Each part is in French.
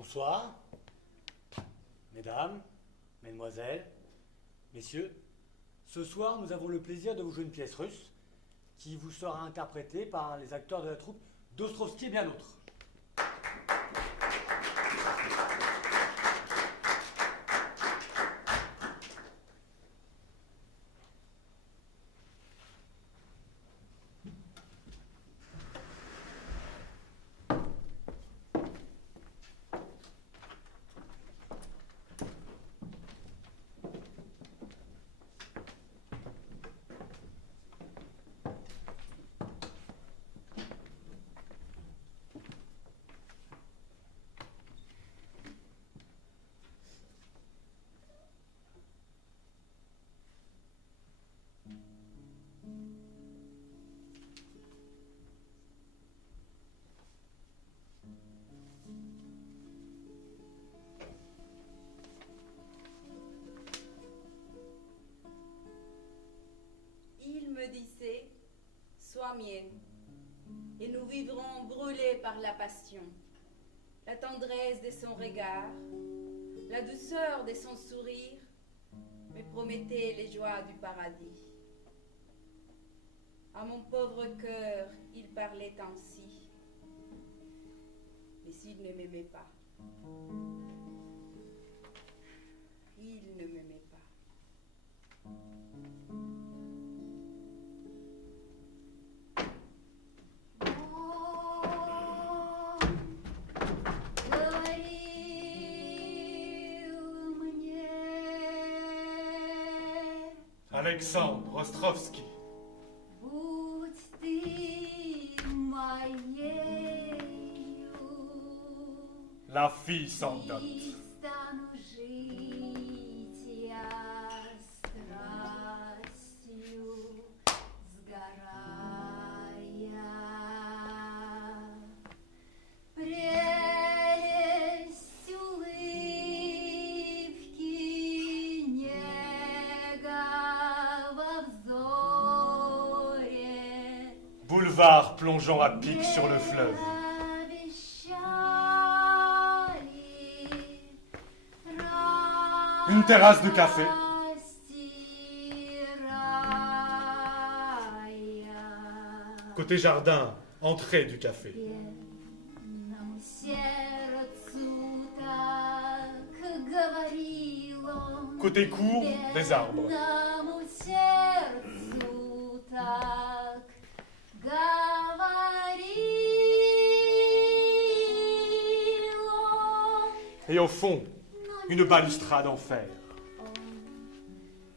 Bonsoir, mesdames, mesdemoiselles, messieurs. Ce soir, nous avons le plaisir de vous jouer une pièce russe qui vous sera interprétée par les acteurs de la troupe d'Ostrovski et bien d'autres. Il me disait, sois mienne, et nous vivrons brûlés par la passion, la tendresse de son regard, la douceur de son sourire, me promettait les joies du paradis. À mon pauvre cœur, il parlait ainsi, mais il ne m'aimait pas. Il ne m'aimait pas. Alexandre Ostrovski. Будь ты моею, La fille sans dot. и стану жить я страстью, сгорая. Прелесть улыбки, нега во взоре. Boulevard plongeant à pic sur le fleuve. Une terrasse de café. Côté jardin, entrée du café. Бедному сердцу так говорил он. Côté cour, des arbres. Бедному сердцу так говорил он. Et au fond, une balustrade en fer.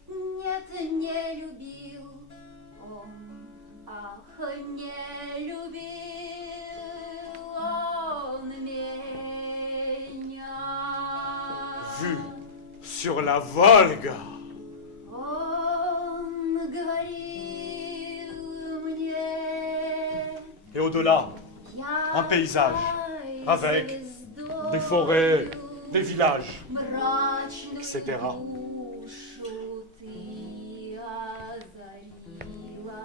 Он нет, не любил он, ах, не любил он меня. Vue sur la Volga. Он говорил мне, Et au-delà, я un paysage avec звездою des forêts, des villages, мрачную etc. душу ты озарила.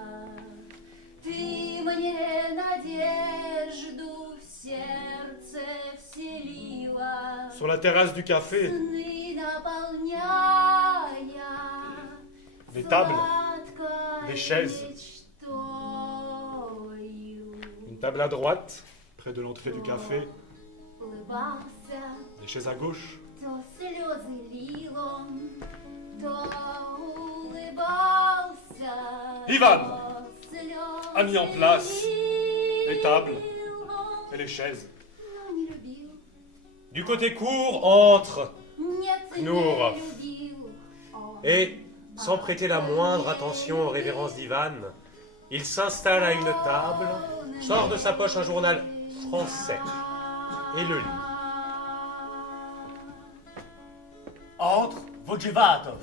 Ты мне надежду в сердце вселила. Sur la terrasse du café, Сны наполняя des tables, сладкой des chaises. мечтою. une table à droite, près de l'entrée du café, Улыбался, des chaises à gauche, то слезы лил он, то улыбался. Ivan то слезы a mis en place les лил tables он, et les chaises. но не любил. Du côté court, entre, Нет, не Knourov. любил он. Et, sans prêter la moindre attention aux révérences d'Ivan, il s'installe à une table, sort de sa poche un journal français et le lit. Entre Vodjevatov.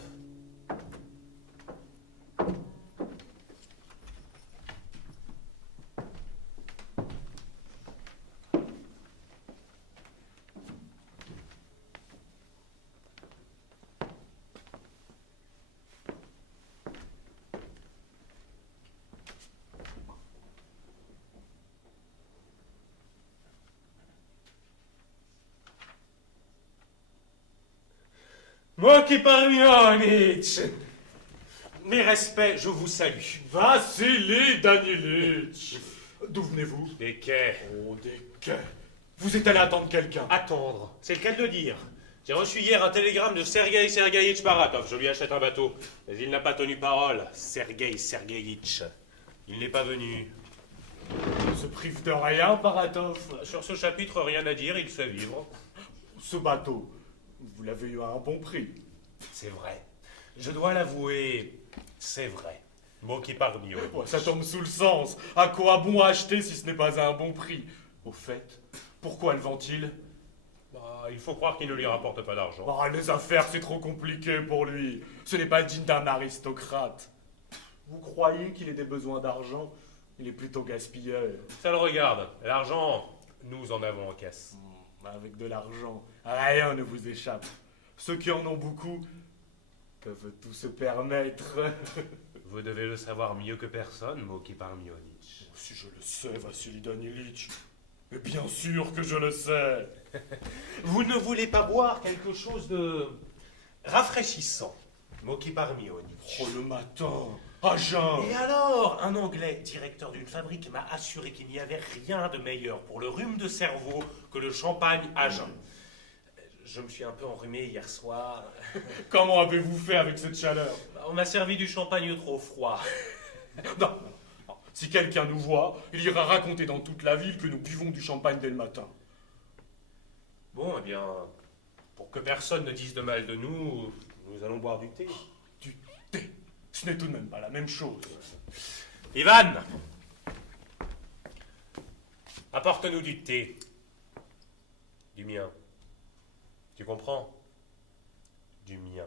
Moki Parmionic. Mes respects, je vous salue. Vassili Danielitch. D'où venez-vous? Des quais. Oh, des quais. Vous êtes allé attendre quelqu'un? Attendre, c'est le cas de le dire. J'ai reçu hier un télégramme de Sergei Sergeïtch Baratov. Je lui achète un bateau. Mais il n'a pas tenu parole. Sergei Sergeïtch. Il n'est pas venu. On se prive de rien, Baratov. Sur ce chapitre, rien à dire, il sait vivre. Ce bateau, vous l'avez eu à un bon prix. C'est vrai. Je dois l'avouer, c'est vrai. Moki Parmionic. Oh, ça tombe sous le sens. À quoi bon acheter si ce n'est pas à un bon prix? Au fait, pourquoi le vend-il? Bah, il faut croire qu'il ne lui rapporte pas d'argent. Ah, les affaires, c'est trop compliqué pour lui. Ce n'est pas digne d'un aristocrate. Vous croyez qu'il ait des besoins d'argent? Il est plutôt gaspilleur. Ça le regarde. L'argent, nous en avons en caisse. Avec de l'argent, rien ne vous échappe. Ceux qui en ont beaucoup peuvent tout se permettre. Vous devez le savoir mieux que personne, Moki Parmionic. Si je le sais, Vassili Danielitch. Mais bien sûr que je le sais. Vous ne voulez pas boire quelque chose de rafraîchissant, Moki Parmionic. Oh, le matin, à jeun. Et alors, un Anglais, directeur d'une fabrique, m'a assuré qu'il n'y avait rien de meilleur pour le rhume de cerveau que le champagne à jeun. Je me suis un peu enrhumé hier soir. Comment avez-vous fait avec cette chaleur? On m'a servi du champagne trop froid. Non. Si quelqu'un nous voit, il ira raconter dans toute la ville que nous buvons du champagne dès le matin. Bon, eh bien, pour que personne ne dise de mal de nous, nous allons boire du thé. Du thé. Ce n'est tout de même pas la même chose. Ivan, apporte-nous du thé. Du mien. Tu comprends? Du mien.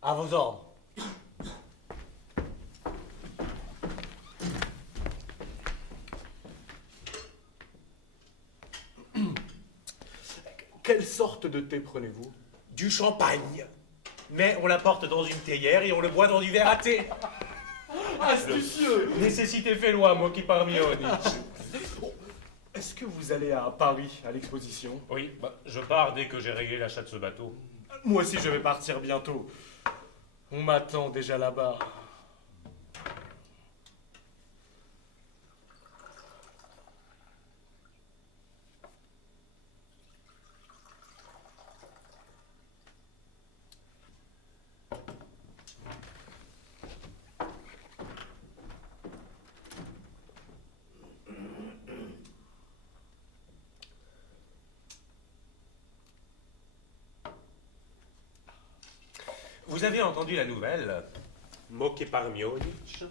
À vos ordres. Quelle sorte de thé prenez-vous? Du champagne. Mais on l'apporte dans une théière et on le boit dans du verre à thé. Astucieux! Nécessité fait loi, Moki Parmionic. Est-ce que vous allez à Paris, à l'exposition? Oui, bah, je pars dès que j'ai réglé l'achat de ce bateau. Moi aussi, je vais partir bientôt. On m'attend déjà là-bas. Vous avez entendu la nouvelle, Moki Parmionic?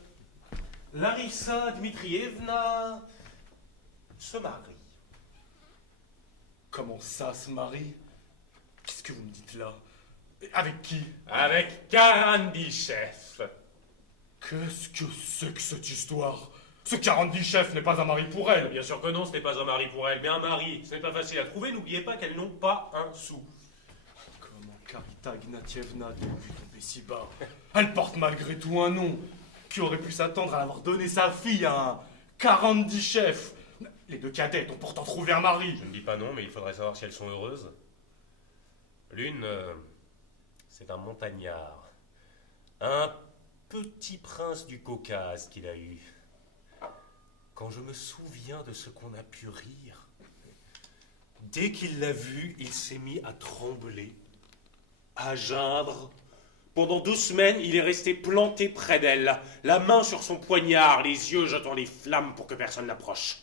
Larissa Dmitrievna se marie. Comment ça, se marie? Qu'est-ce que vous me dites là? Avec qui? Avec Karandyshev. Qu'est-ce que c'est que cette histoire? Ce Karandyshev n'est pas un mari pour elle. Bien sûr que non, ce n'est pas un mari pour elle, mais un mari, ce n'est pas facile à trouver. N'oubliez pas qu'elles n'ont pas un sou. Comment Karita Ignatievna a-t-elle pu tomber si bas? Elle porte malgré tout un nom. Qui aurait pu s'attendre à avoir donné sa fille à un Karandyshev? Les deux cadettes ont pourtant trouvé un mari. Je ne dis pas non, mais il faudrait savoir si elles sont heureuses. L'une, c'est un montagnard. Un petit prince du Caucase qu'il a eu. Quand je me souviens de ce qu'on a pu rire, dès qu'il l'a vue, il s'est mis à trembler, à geindre. Pendant 2 semaines, il est resté planté près d'elle, la main sur son poignard, les yeux jetant des flammes pour que personne n'approche.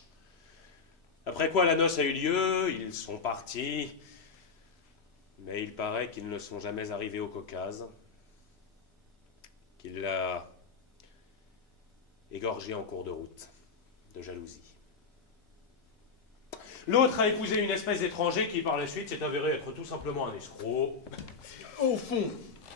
Après quoi la noce a eu lieu, ils sont partis, mais il paraît qu'ils ne sont jamais arrivés au Caucase, qu'il l'a égorgé en cours de route, de jalousie. L'autre a épousé une espèce d'étranger qui, par la suite, s'est avéré être tout simplement un escroc. Au fond,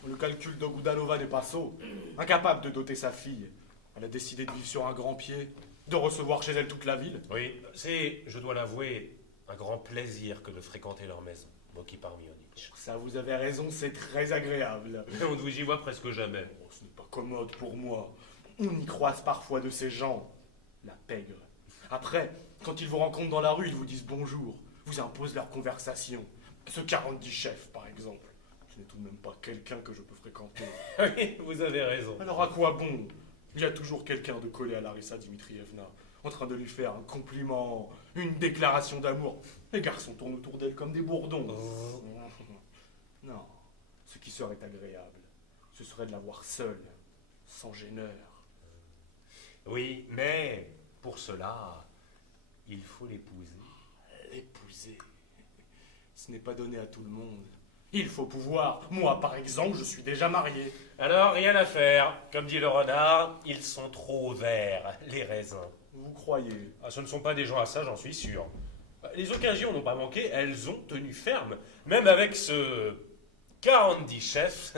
le calcul de Goudalova n'est pas sot. Incapable de doter sa fille, elle a décidé de vivre sur un grand pied, de recevoir chez elle toute la ville. Oui, c'est, je dois l'avouer, un grand plaisir que de fréquenter leur maison, Moki Parmionic. Ça, vous avez raison, c'est très agréable. Mais on ne vous y voit presque jamais. Oh, ce n'est pas commode pour moi. On y croise parfois de ces gens, la pègre. Après, quand ils vous rencontrent dans la rue, ils vous disent bonjour, vous imposent leur conversation. Ce Karandyshev, par exemple. Ce n'est tout de même pas quelqu'un que je peux fréquenter. Oui, vous avez raison. Alors à quoi bon? Il y a toujours quelqu'un de collé à Larissa Dimitrievna, en train de lui faire un compliment, une déclaration d'amour. Les garçons tournent autour d'elle comme des bourdons. Non, ce qui serait agréable, ce serait de la voir seule, sans gêneur. Oui, mais pour cela, il faut l'épouser. L'épouser, ce n'est pas donné à tout le monde. Il faut pouvoir. Moi, par exemple, je suis déjà marié. Alors, rien à faire. Comme dit le renard, ils sont trop verts, les raisins. Vous croyez? Ah, ce ne sont pas des gens à ça, j'en suis sûr. Les occasions n'ont pas manqué, elles ont tenu ferme. Même avec ce 40 chef,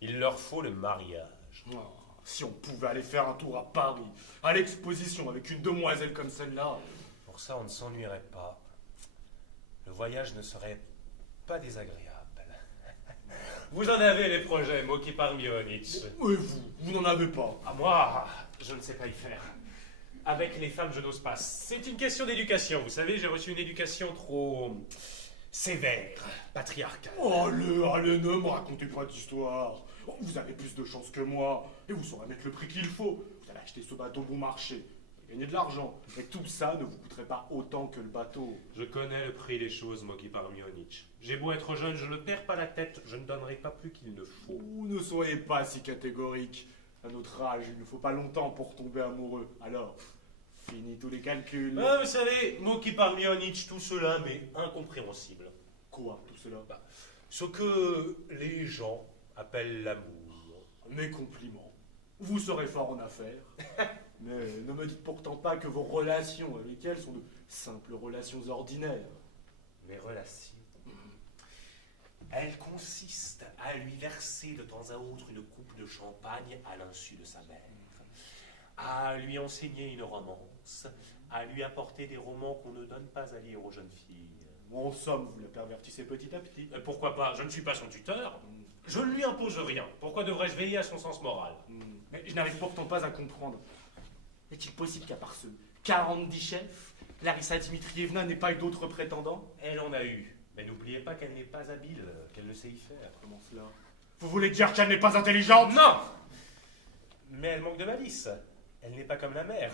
il leur faut le mariage. Oh, si on pouvait aller faire un tour à Paris, à l'exposition avec une demoiselle comme celle-là. Pour ça, on ne s'ennuierait pas. Le voyage ne serait pas désagréable. Vous en avez les projets, Moki Parmionitch. Et vous n'en avez pas. À moi, je ne sais pas y faire. Avec les femmes, je n'ose pas. C'est une question d'éducation. Vous savez, j'ai reçu une éducation trop sévère, patriarcale. Allez, ne me racontez pas d'histoire. Vous avez plus de chance que moi, et vous saurez mettre le prix qu'il faut. Vous allez acheter ce bateau bon marché, et gagner de l'argent. Et tout ça ne vous coûterait pas autant que le bateau. Je connais le prix des choses, Moki Parmionitch. J'ai beau être jeune, je ne perds pas la tête, je ne donnerai pas plus qu'il ne faut. Vous ne soyez pas si catégorique. À notre âge, il ne faut pas longtemps pour tomber amoureux. Alors, fini tous les calculs. Ah, vous savez, Moki Parmionitch, tout cela m'est incompréhensible. Quoi, tout cela? Ce que les gens appellent l'amour. Mes compliments. Vous serez fort en affaires. Mais ne me dites pourtant pas que vos relations avec elle sont de simples relations ordinaires. Mes relations. Elles consistent à lui verser de temps à autre une coupe de champagne à l'insu de sa mère, à lui enseigner une romance, à lui apporter des romans qu'on ne donne pas à lire aux jeunes filles. En somme, vous la pervertissez petit à petit. Pourquoi pas? Je ne suis pas son tuteur. Je ne lui impose rien. Pourquoi devrais-je veiller à son sens moral? Mais je n'arrive pourtant pas à comprendre. Est-il possible qu'à part ce 40 chefs, Larissa Dimitrievna n'ait pas eu d'autres prétendants? Elle en a eu. Mais n'oubliez pas qu'elle n'est pas habile, qu'elle ne sait y faire. Comment cela? Vous voulez dire qu'elle n'est pas intelligente? Non! Mais elle manque de malice. Elle n'est pas comme la mère.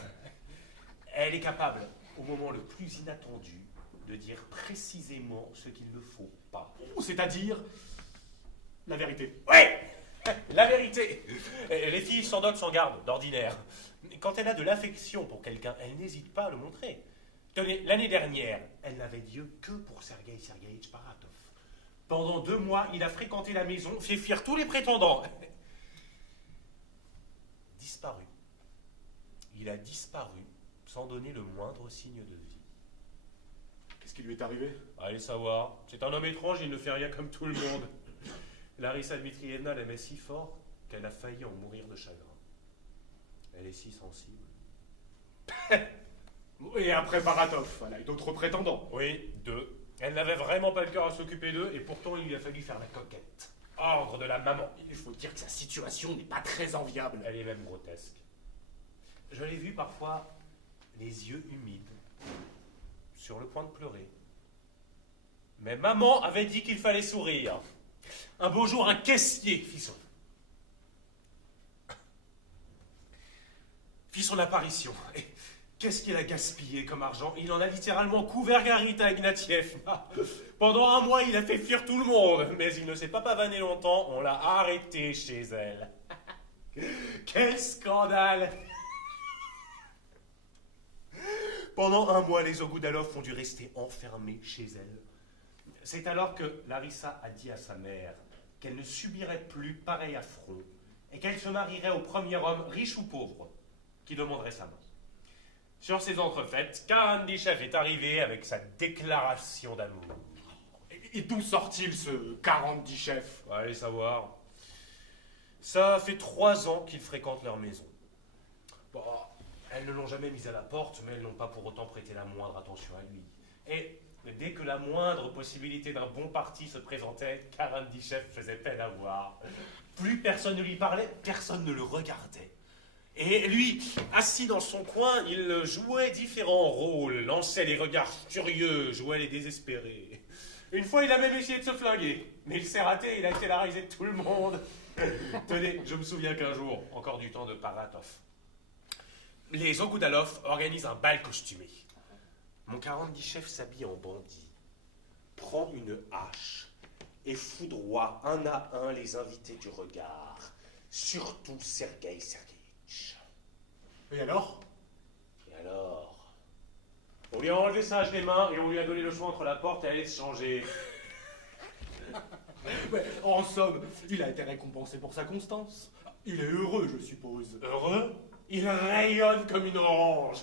Elle est capable, au moment le plus inattendu, de dire précisément ce qu'il ne faut pas. C'est-à-dire la vérité. Oui! La vérité! Les filles sans dot sans garde, d'ordinaire. Quand elle a de l'affection pour quelqu'un, elle n'hésite pas à le montrer. Tenez, l'année dernière, elle n'avait Dieu que pour Sergueï Sergueïtch Paratov. Pendant 2 mois, il a fréquenté la maison, fait fuir tous les prétendants. Disparu. Il a disparu sans donner le moindre signe de vie. Qu'est-ce qui lui est arrivé? Allez savoir. C'est un homme étrange, il ne fait rien comme tout le monde. Larissa Dmitrievna l'aimait si fort qu'elle a failli en mourir de chagrin. Elle est si sensible. Et après Paratov, elle a eu d'autres prétendants. Oui, 2. Elle n'avait vraiment pas le cœur à s'occuper d'eux, et pourtant il lui a fallu faire la coquette. Ordre de la maman. Il faut dire que sa situation n'est pas très enviable. Elle est même grotesque. Je l'ai vue parfois, les yeux humides, sur le point de pleurer. Mais maman avait dit qu'il fallait sourire. Un beau jour, un caissier fit son apparition. Et qu'est-ce qu'il a gaspillé comme argent? Il en a littéralement couvert Garita Ignatievna. Pendant 1 mois, il a fait fuir tout le monde. Mais il ne s'est pas pavané longtemps, on l'a arrêté chez elle. Quel scandale! Pendant 1 mois, les Ogoudalov ont dû rester enfermés chez elle. C'est alors que Larissa a dit à sa mère qu'elle ne subirait plus pareil affront et qu'elle se marierait au premier homme, riche ou pauvre, qui demanderait sa main. Sur ces entrefaites, Karandyshev est arrivé avec sa déclaration d'amour. Et d'où sort-il ce 40 chef? Allez savoir. Ça fait 3 ans qu'ils fréquentent leur maison. Bon, elles ne l'ont jamais mis à la porte, mais elles n'ont pas pour autant prêté la moindre attention à lui. Et dès que la moindre possibilité d'un bon parti se présentait, Karandyshev faisait peine à voir. Plus personne ne lui parlait, personne ne le regardait. Et lui, assis dans son coin, il jouait différents rôles, lançait des regards furieux, jouait les désespérés. Une fois, il a même essayé de se flinguer. Mais il s'est raté, il a été la risée de tout le monde. Tenez, je me souviens qu'un jour, encore du temps de Paratov, les Ogudalov organisent un bal costumé. Mon 40 chef s'habille en bandit, prend une hache et foudroie un à un les invités du regard, surtout Sergueï Sergueïtch. Et alors? Et alors, on lui a enlevé sa hache des mains et on lui a donné le choix entre la porte et aller se changer. Ouais, en somme, il a été récompensé pour sa constance. Il est heureux, je suppose. Heureux? Il rayonne comme une orange.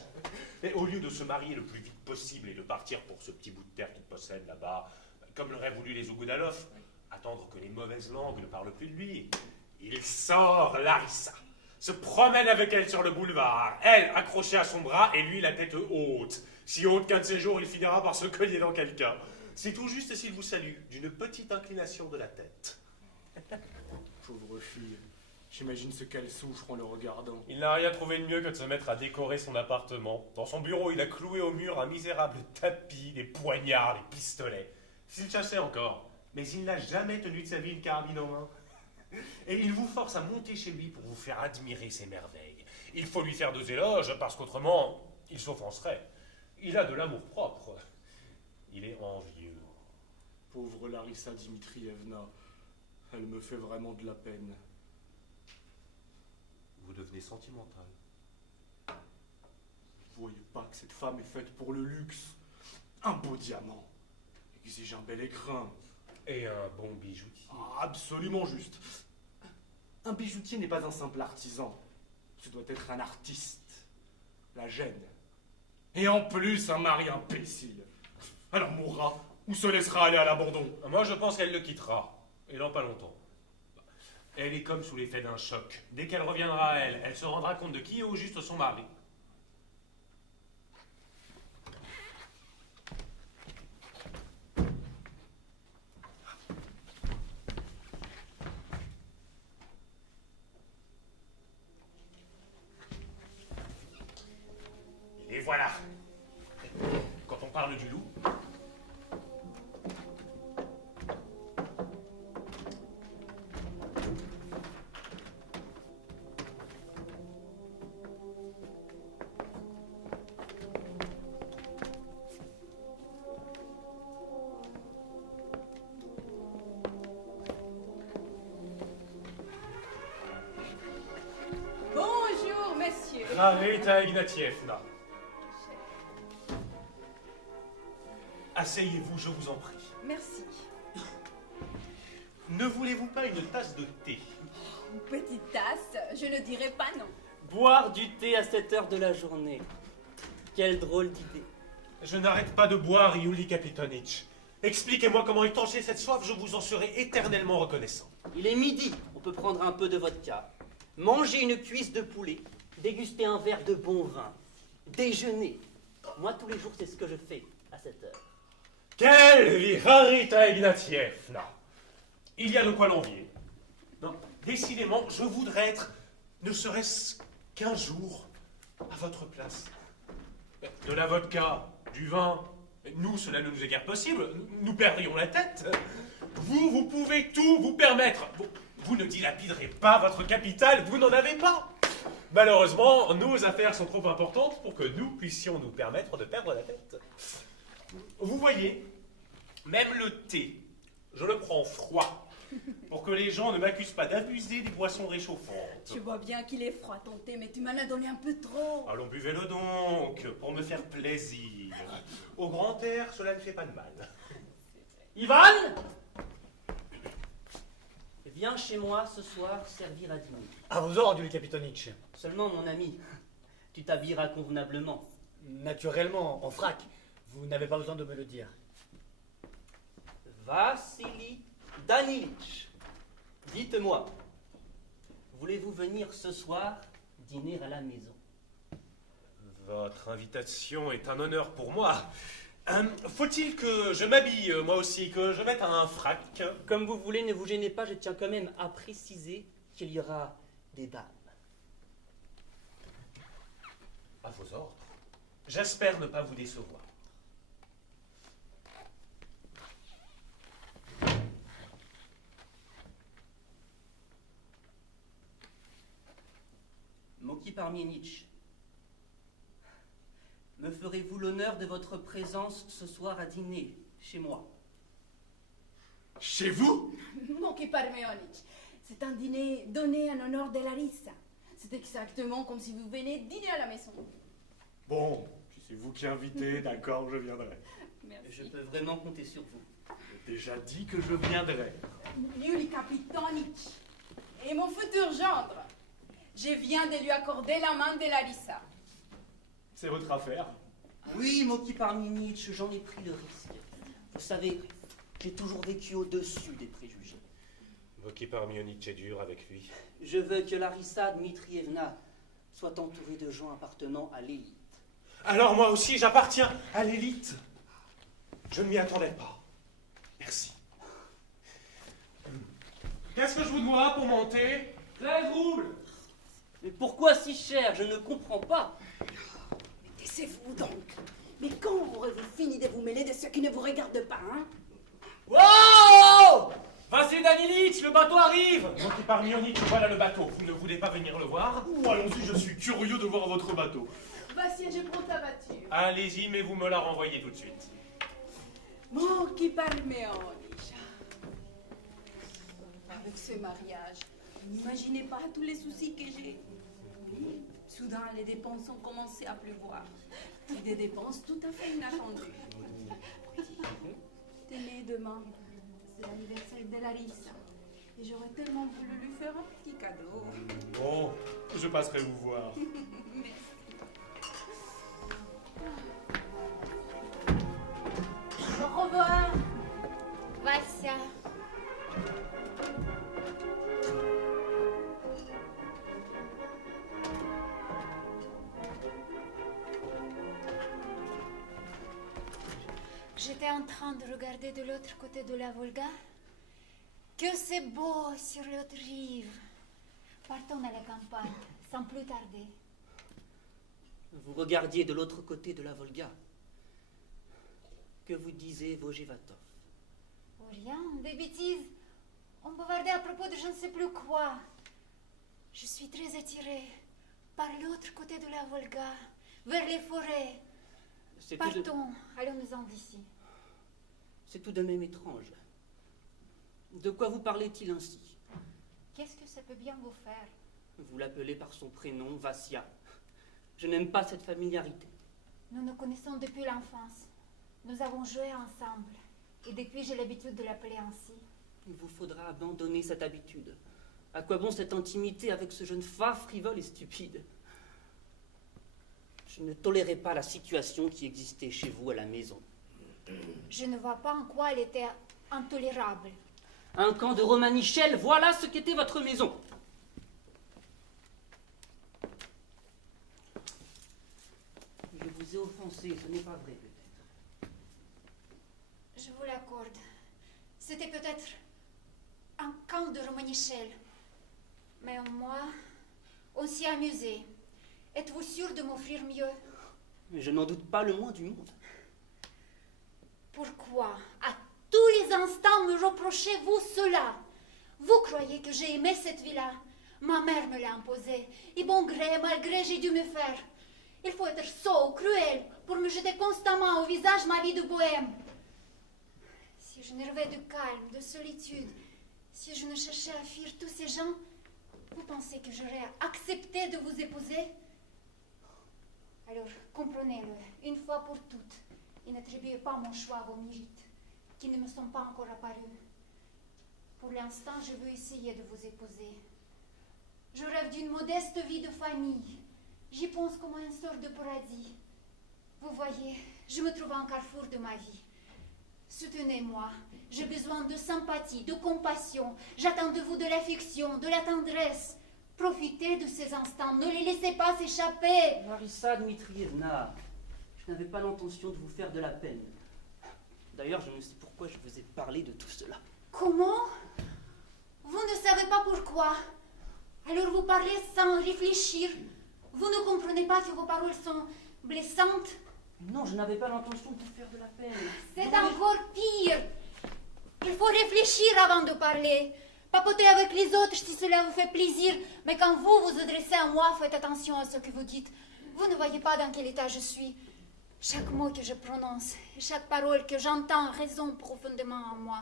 Mais au lieu de se marier le plus vite possible et de partir pour ce petit bout de terre qu'il possède là-bas, comme l'auraient voulu les Ogudalov, attendre que les mauvaises langues ne parlent plus de lui, il sort Larissa, se promène avec elle sur le boulevard, elle accrochée à son bras et lui la tête haute. Si haute qu'un de ces jours, il finira par se cogner dans quelqu'un. C'est tout juste s'il vous salue, d'une petite inclination de la tête. Pauvre fille. J'imagine ce qu'elle souffre en le regardant. Il n'a rien trouvé de mieux que de se mettre à décorer son appartement. Dans son bureau, il a cloué au mur un misérable tapis, des poignards, des pistolets. S'il chassait encore, mais il n'a jamais tenu de sa vie une carabine en main. Et il vous force à monter chez lui pour vous faire admirer ses merveilles. Il faut lui faire deux éloges, parce qu'autrement, il s'offenserait. Il a de l'amour-propre. Il est envieux. Pauvre Larissa Dimitrievna. Elle me fait vraiment de la peine. Vous devenez sentimental. Vous voyez pas que cette femme est faite pour le luxe? Un beau diamant exige un bel écrin. Et un bon bijoutier. Ah, absolument juste. Un bijoutier n'est pas un simple artisan. Ce doit être un artiste. La gêne. Et en plus, un mari imbécile. Elle mourra ou se laissera aller à l'abandon. Moi, je pense qu'elle le quittera. Et dans pas longtemps. Elle est comme sous l'effet d'un choc. Dès qu'elle reviendra à elle, elle se rendra compte de qui est au juste son mari. Et voilà. Quand on parle du loup, Bonjour, monsieur. Rarita Ignatievna. Asseyez-vous, je vous en prie. Merci. Ne voulez-vous pas une tasse de thé? Une petite tasse, je ne dirais pas non. Boire du thé à cette heure de la journée. Quelle drôle d'idée. Je n'arrête pas de boire, Yuli Kapitonitch. Expliquez-moi comment étancher cette soif, je vous en serai éternellement reconnaissant. Il est midi, on peut prendre un peu de vodka, manger une cuisse de poulet, déguster un verre de bon vin, déjeuner. Moi, tous les jours, c'est ce que je fais à cette heure. Quelle vie, Rarita Ignatievna! Il y a de quoi l'envier. Non, décidément, je voudrais être, ne serait-ce qu'un jour, à votre place. De la vodka, du vin, nous, cela ne nous est guère possible, nous perdrions la tête. Vous, vous pouvez tout vous permettre. Vous ne dilapiderez pas votre capital, vous n'en avez pas. Malheureusement, nos affaires sont trop importantes pour que nous puissions nous permettre de perdre la tête. Vous voyez, même le thé, je le prends froid, pour que les gens ne m'accusent pas d'abuser des boissons réchauffantes. Je vois bien qu'il est froid ton thé, mais tu m'en as donné un peu trop. Allons, buvez-le donc, pour me faire plaisir. Au grand air, cela ne fait pas de mal. Ivan! Viens chez moi ce soir servir à dîner. À vos ordres, Yuli Kapitonitch. Seulement, mon ami, tu t'habilleras convenablement. Naturellement, en frac. Vous n'avez pas besoin de me le dire. Vassili Danilitch, dites-moi, voulez-vous venir ce soir dîner à la maison? Votre invitation est un honneur pour moi. Faut-il que je m'habille, moi aussi, que je mette un frac? Comme vous voulez, ne vous gênez pas, je tiens quand même à préciser qu'il y aura des dames. À vos ordres. J'espère ne pas vous décevoir. Kiparmienitch, me ferez-vous l'honneur de votre présence ce soir à dîner, chez moi? Chez vous? Mon Kiparmeonitch, c'est un dîner donné en honneur de Larissa. C'est exactement comme si vous veniez dîner à la maison. Bon, si c'est vous qui invitez, d'accord, je viendrai. Merci. Je peux vraiment compter sur vous. J'ai déjà dit que je viendrai. Yuli Kapitonitch et mon futur gendre. Je viens de lui accorder la main de Larissa. C'est votre affaire. Oui, mon Kiparmienitch, j'en ai pris le risque. Vous savez, j'ai toujours vécu au-dessus des préjugés. Vokiparmionic est dur avec lui. Je veux que Larissa Dmitrievna soit entourée de gens appartenant à l'élite. Alors moi aussi, j'appartiens à l'élite. Je ne m'y attendais pas. Merci. Qu'est-ce que je vous dois pour monter? 13 roubles. Mais pourquoi si cher? Je ne comprends pas. Taisez-vous donc. Mais quand aurez-vous fini de vous mêler de ce qui ne vous regarde pas, hein? Wow! Vassili Danilitch, le bateau arrive! Vokiparmionic, voilà le bateau. Vous ne voulez pas venir le voir? Oh, allons-y, je suis curieux de voir votre bateau. Voici, je prends ta voiture. Allez-y, mais vous me la renvoyez tout de suite. Mon Kiparmeonitch. Avec ce mariage, n'imaginez pas tous les soucis que j'ai. Soudain, les dépenses ont commencé à pleuvoir. Et des dépenses tout à fait inattendues. Tenez, demain, c'est l'anniversaire de Larissa. Et j'aurais tellement voulu lui faire un petit cadeau. Bon, je passerai vous voir. Au revoir. Vasya. J'étais en train de regarder de l'autre côté de la Volga. Que c'est beau sur l'autre rive. Partons à la campagne, sans plus tarder. Vous regardiez de l'autre côté de la Volga. Que vous disait Vojevatov? Oh, rien, des bêtises. On bavardait à propos de je ne sais plus quoi. Je suis très attirée par l'autre côté de la Volga, vers les forêts. Partons, allons-nous-en d'ici. C'est tout de même étrange. De quoi vous parlait-il ainsi? Qu'est-ce que ça peut bien vous faire? Vous l'appelez par son prénom, Vassia. Je n'aime pas cette familiarité. Nous nous connaissons depuis l'enfance. Nous avons joué ensemble. Et depuis, j'ai l'habitude de l'appeler ainsi. Il vous faudra abandonner cette habitude. À quoi bon cette intimité avec ce jeune fat frivole et stupide? Je ne tolérais pas la situation qui existait chez vous à la maison. Je ne vois pas en quoi elle était intolérable. Un camp de Romanichel, voilà ce qu'était votre maison. Je vous ai offensé, ce n'est pas vrai peut-être. Je vous l'accorde. C'était peut-être un camp de Romanichel. Mais moi, on s'y amusait. Êtes-vous sûr de m'offrir mieux? Mais je n'en doute pas le moins du monde. Pourquoi, à tous les instants, me reprochez-vous cela? Vous croyez que j'ai aimé cette vie-là? Ma mère me l'a imposée. Et bon gré, malgré, j'ai dû me faire. Il faut être sot, cruel, pour me jeter constamment au visage ma vie de bohème. Si je ne rêvais de calme, de solitude, si je ne cherchais à fuir tous ces gens, vous pensez que j'aurais accepté de vous épouser? Alors, comprenez-le, une fois pour toutes, et n'attribuez pas mon choix à vos mérites, qui ne me sont pas encore apparus. Pour l'instant, je veux essayer de vous épouser. Je rêve d'une modeste vie de famille. J'y pense comme à une sorte de paradis. Vous voyez, je me trouve à un carrefour de ma vie. Soutenez-moi, j'ai besoin de sympathie, de compassion. J'attends de vous de l'affection, de la tendresse. Profitez de ces instants, ne les laissez pas s'échapper. Larissa Dmitrievna, je n'avais pas l'intention de vous faire de la peine. D'ailleurs, je ne sais pourquoi je vous ai parlé de tout cela. Comment? Vous ne savez pas pourquoi. Alors vous parlez sans réfléchir. Vous ne comprenez pas que vos paroles sont blessantes. Non, je n'avais pas l'intention de vous faire de la peine. C'est encore pire. Il faut réfléchir avant de parler. Papotez avec les autres si cela vous fait plaisir, mais quand vous vous adressez à moi, faites attention à ce que vous dites. Vous ne voyez pas dans quel état je suis. Chaque mot que je prononce, chaque parole que j'entends résonne profondément en moi.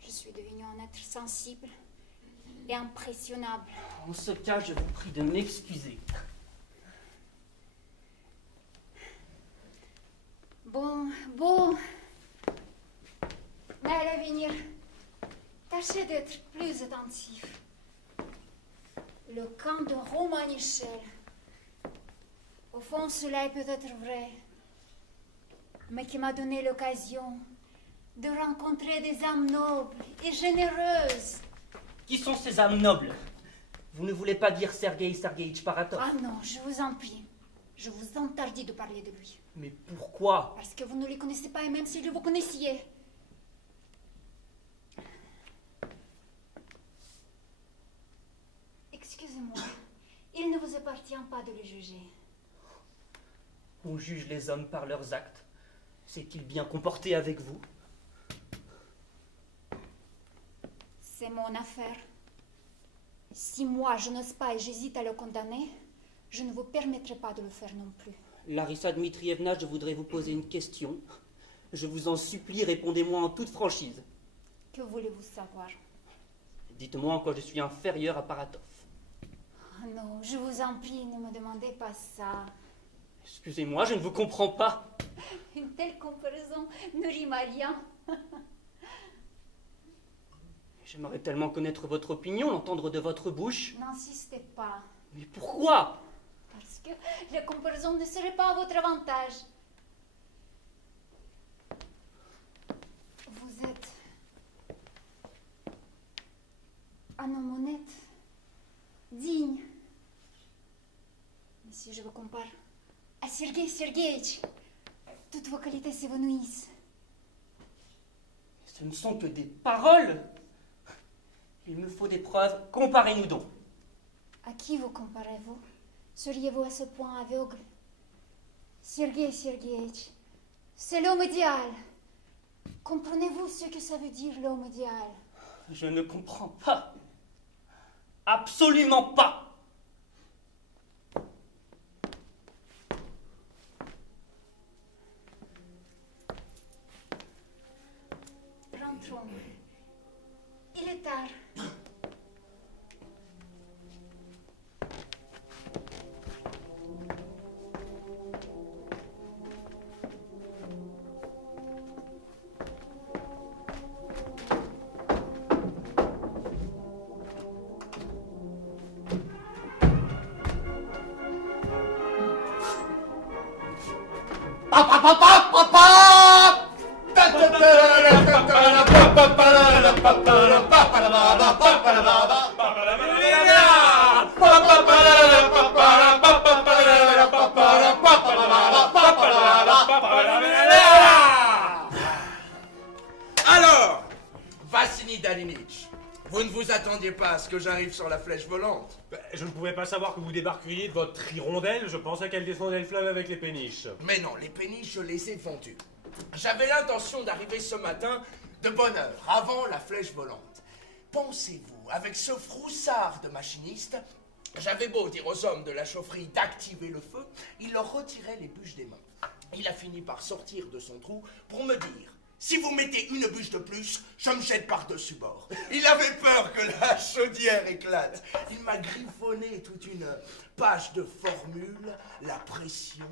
Je suis devenue un être sensible et impressionnable. En ce cas, je vous prie de m'excuser. Bon. Mais à l'avenir, tâchez d'être plus attentif. Le camp de Romanichel. Au fond, cela est peut-être vrai, mais qui m'a donné l'occasion de rencontrer des âmes nobles et généreuses. Qui sont ces âmes nobles? Vous ne voulez pas dire Sergueï Sergueïtch Paratov? Ah non, je vous en prie. Je vous interdis de parler de lui. Mais pourquoi? Parce que vous ne le connaissez pas et même si vous connaissiez. Excusez-moi, il ne vous appartient pas de le juger. On juge les hommes par leurs actes. S'est-il bien comporté avec vous? C'est mon affaire. Si moi je n'ose pas et j'hésite à le condamner, je ne vous permettrai pas de le faire non plus. Larissa Dmitrievna, je voudrais vous poser une question. Je vous en supplie, répondez-moi en toute franchise. Que voulez-vous savoir? Dites-moi en quoi je suis inférieur à Paratov. Oh non, je vous en prie, ne me demandez pas ça. Excusez-moi, je ne vous comprends pas. Une telle comparaison ne rime à rien. J'aimerais tellement connaître votre opinion, l'entendre de votre bouche. N'insistez pas, Mais pourquoi? parce que la comparaison ne serait pas à votre avantage. Vous êtes un homme honnête, digne. Mais si je vous compare à Sergueï Sergueïtch, toutes vos qualités s'évanouissent. Ce ne sont que des paroles. Il me faut des preuves. Comparez-nous donc. À qui vous comparez-vous? Seriez-vous à ce point aveugle? Sergueï Sergueïtch, c'est l'homme idéal. Comprenez-vous ce que ça veut dire, l'homme idéal? Je ne comprends pas. Absolument pas. Rentrons. Il est tard. Alors, Vassili Dalinitch, vous ne vous attendiez pas à ce que j'arrive sur la flèche volante? Je ne pouvais pas savoir que vous débarqueriez de votre hirondelle, je pensais qu'elle descendait le fleuve avec les péniches. Mais non, les péniches, je les ai vendues. J'avais l'intention d'arriver ce matin de bonne heure, avant la flèche volante. Pensez-vous, avec ce froussard de machiniste, j'avais beau dire aux hommes de la chaufferie d'activer le feu, il leur retirait les bûches des mains. Il a fini par sortir de son trou pour me dire: si vous mettez une bûche de plus, je me jette par-dessus bord. Il avait peur que la chaudière éclate. Il m'a griffonné toute une page de formules. La pression,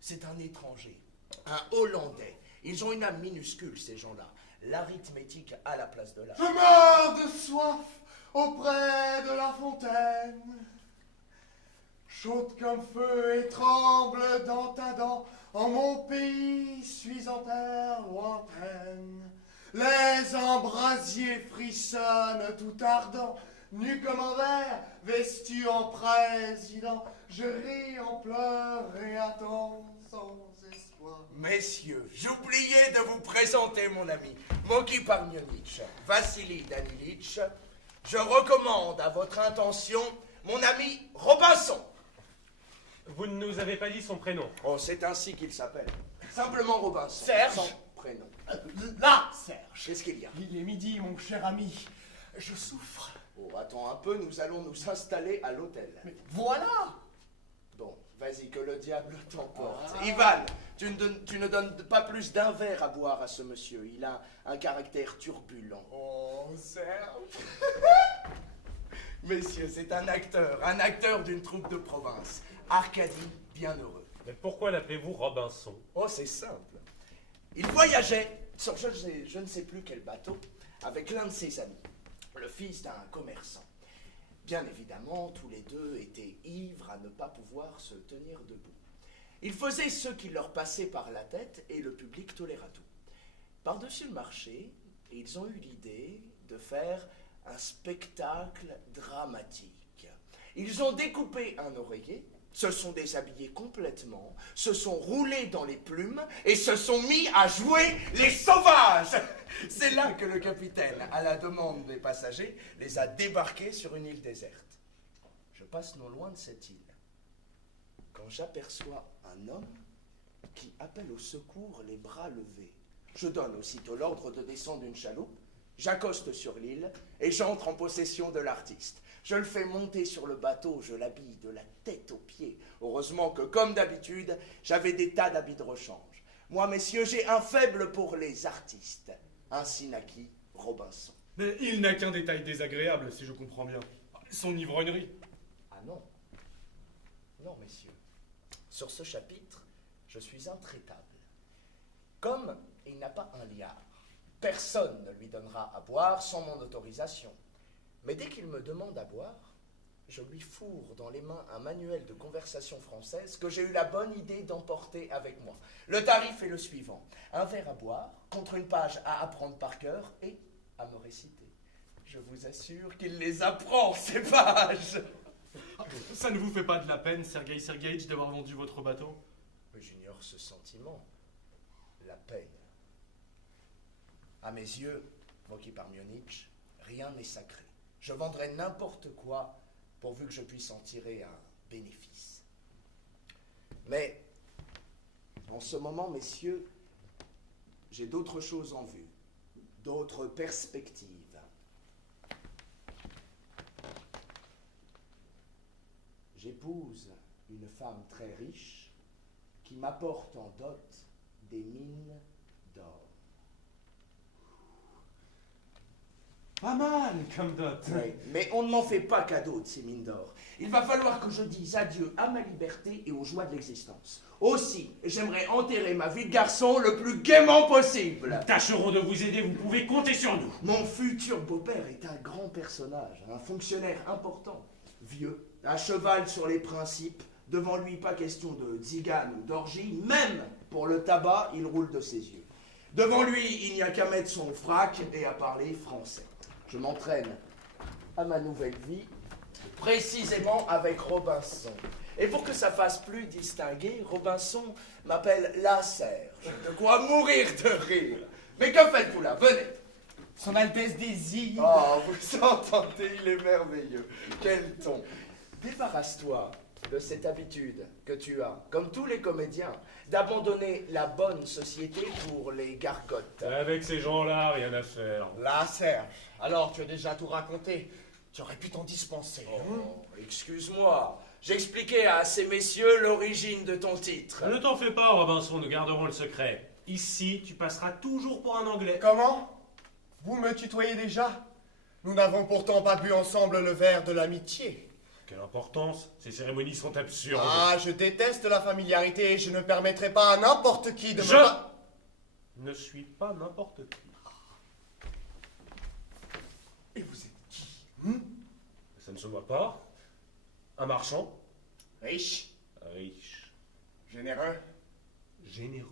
c'est un étranger, un Hollandais. Ils ont une âme minuscule, ces gens-là. L'arithmétique à la place de l'âme. Je meurs de soif auprès de la fontaine, chaude comme feu et tremble dans ta dent. En mon pays suis en terre lointaine. Les embrasiers frissonnent tout ardent, nu comme un verre, vêtu en président. Je ris en pleurs et attends sans espoir. Messieurs, j'oubliais de vous présenter mon ami, Moki Parmionic, Vassili Danilitch. Je recommande à votre intention mon ami Robinson. Vous ne nous avez pas dit son prénom. Oh, c'est ainsi qu'il s'appelle. Simplement Robinson. Serge. Sans prénom. Là, Serge. Qu'est-ce qu'il y a? Il est midi, mon cher ami. Je souffre. Oh, attends un peu, nous allons nous installer à l'hôtel. Mais voilà! Bon, vas-y, que le diable t'emporte. Ivan, tu ne donnes pas plus d'un verre à boire à ce monsieur. Il a un caractère turbulent. Oh, Serge! Messieurs, c'est un acteur d'une troupe de province. Arcadie, bienheureux. Mais pourquoi l'appelez-vous Robinson? Oh, c'est simple. Il voyageait sur je ne sais plus quel bateau avec l'un de ses amis, le fils d'un commerçant. Bien évidemment, tous les deux étaient ivres à ne pas pouvoir se tenir debout. Ils faisaient ce qui leur passait par la tête et le public toléra tout. Par-dessus le marché, ils ont eu l'idée de faire un spectacle dramatique. Ils ont découpé un oreiller, se sont déshabillés complètement, se sont roulés dans les plumes et se sont mis à jouer les sauvages. C'est là que le capitaine, à la demande des passagers, les a débarqués sur une île déserte. Je passe non loin de cette île quand j'aperçois un homme qui appelle au secours les bras levés. Je donne aussitôt l'ordre de descendre d'une chaloupe, j'accoste sur l'île et j'entre en possession de l'artiste. Je le fais monter sur le bateau, je l'habille de la tête aux pieds. Heureusement que, comme d'habitude, j'avais des tas d'habits de rechange. Moi, messieurs, j'ai un faible pour les artistes. Ainsi naquit Robinson. Mais il n'a qu'un détail désagréable, si je comprends bien. Son ivrognerie. Ah non. Non, messieurs. Sur ce chapitre, je suis intraitable. Comme il n'a pas un liard, personne ne lui donnera à boire sans mon autorisation. Mais dès qu'il me demande à boire, je lui fourre dans les mains un manuel de conversation française que j'ai eu la bonne idée d'emporter avec moi. Le tarif est le suivant. Un verre à boire, contre une page à apprendre par cœur et à me réciter. Je vous assure qu'il les apprend, ces pages. Ça ne vous fait pas de la peine, Sergueï Sergueïtch, d'avoir vendu votre bateau? Mais j'ignore ce sentiment. La peine. À mes yeux, Moki Parmionitch, rien n'est sacré. Je vendrai n'importe quoi pourvu que je puisse en tirer un bénéfice. Mais, en ce moment, messieurs, j'ai d'autres choses en vue, d'autres perspectives. J'épouse une femme très riche qui m'apporte en dot des mines d'or. Pas mal comme dot. Oui, mais on ne m'en fait pas cadeau de ces mines d'or. Il va falloir que je dise adieu à ma liberté et aux joies de l'existence. Aussi, j'aimerais enterrer ma vie de garçon le plus gaiement possible. Nous tâcherons de vous aider, vous pouvez compter sur nous. Mon futur beau-père est un grand personnage, un fonctionnaire important, vieux, à cheval sur les principes. Devant lui, pas question de tzigane ou d'orgie, même pour le tabac, il roule de ses yeux. Devant lui, il n'y a qu'à mettre son frac et à parler français. Je m'entraîne à ma nouvelle vie, précisément avec Robinson. Et pour que ça fasse plus distingué, Robinson m'appelle la Serge. De quoi mourir de rire. Mais que faites-vous là? Venez. Son Altesse désire. Oh, vous entendez, il est merveilleux. Quel ton. Débarrasse-toi de cette habitude que tu as, comme tous les comédiens, d'abandonner la bonne société pour les gargotes. Avec ces gens-là, rien à faire. Là, Serge, alors tu as déjà tout raconté. Tu aurais pu t'en dispenser. Oh, excuse-moi. J'expliquais à ces messieurs l'origine de ton titre. Ne t'en fais pas, Robinson, nous garderons le secret. Ici, tu passeras toujours pour un Anglais. Comment? Vous me tutoyez déjà? Nous n'avons pourtant pas bu ensemble le verre de l'amitié. Quelle importance? Ces cérémonies sont absurdes. Ah, je déteste la familiarité et je ne permettrai pas à n'importe qui de me... Je ne suis pas n'importe qui. Et vous êtes qui? Ça ne se voit pas. Un marchand. Riche, Riche. généreux. Généreux.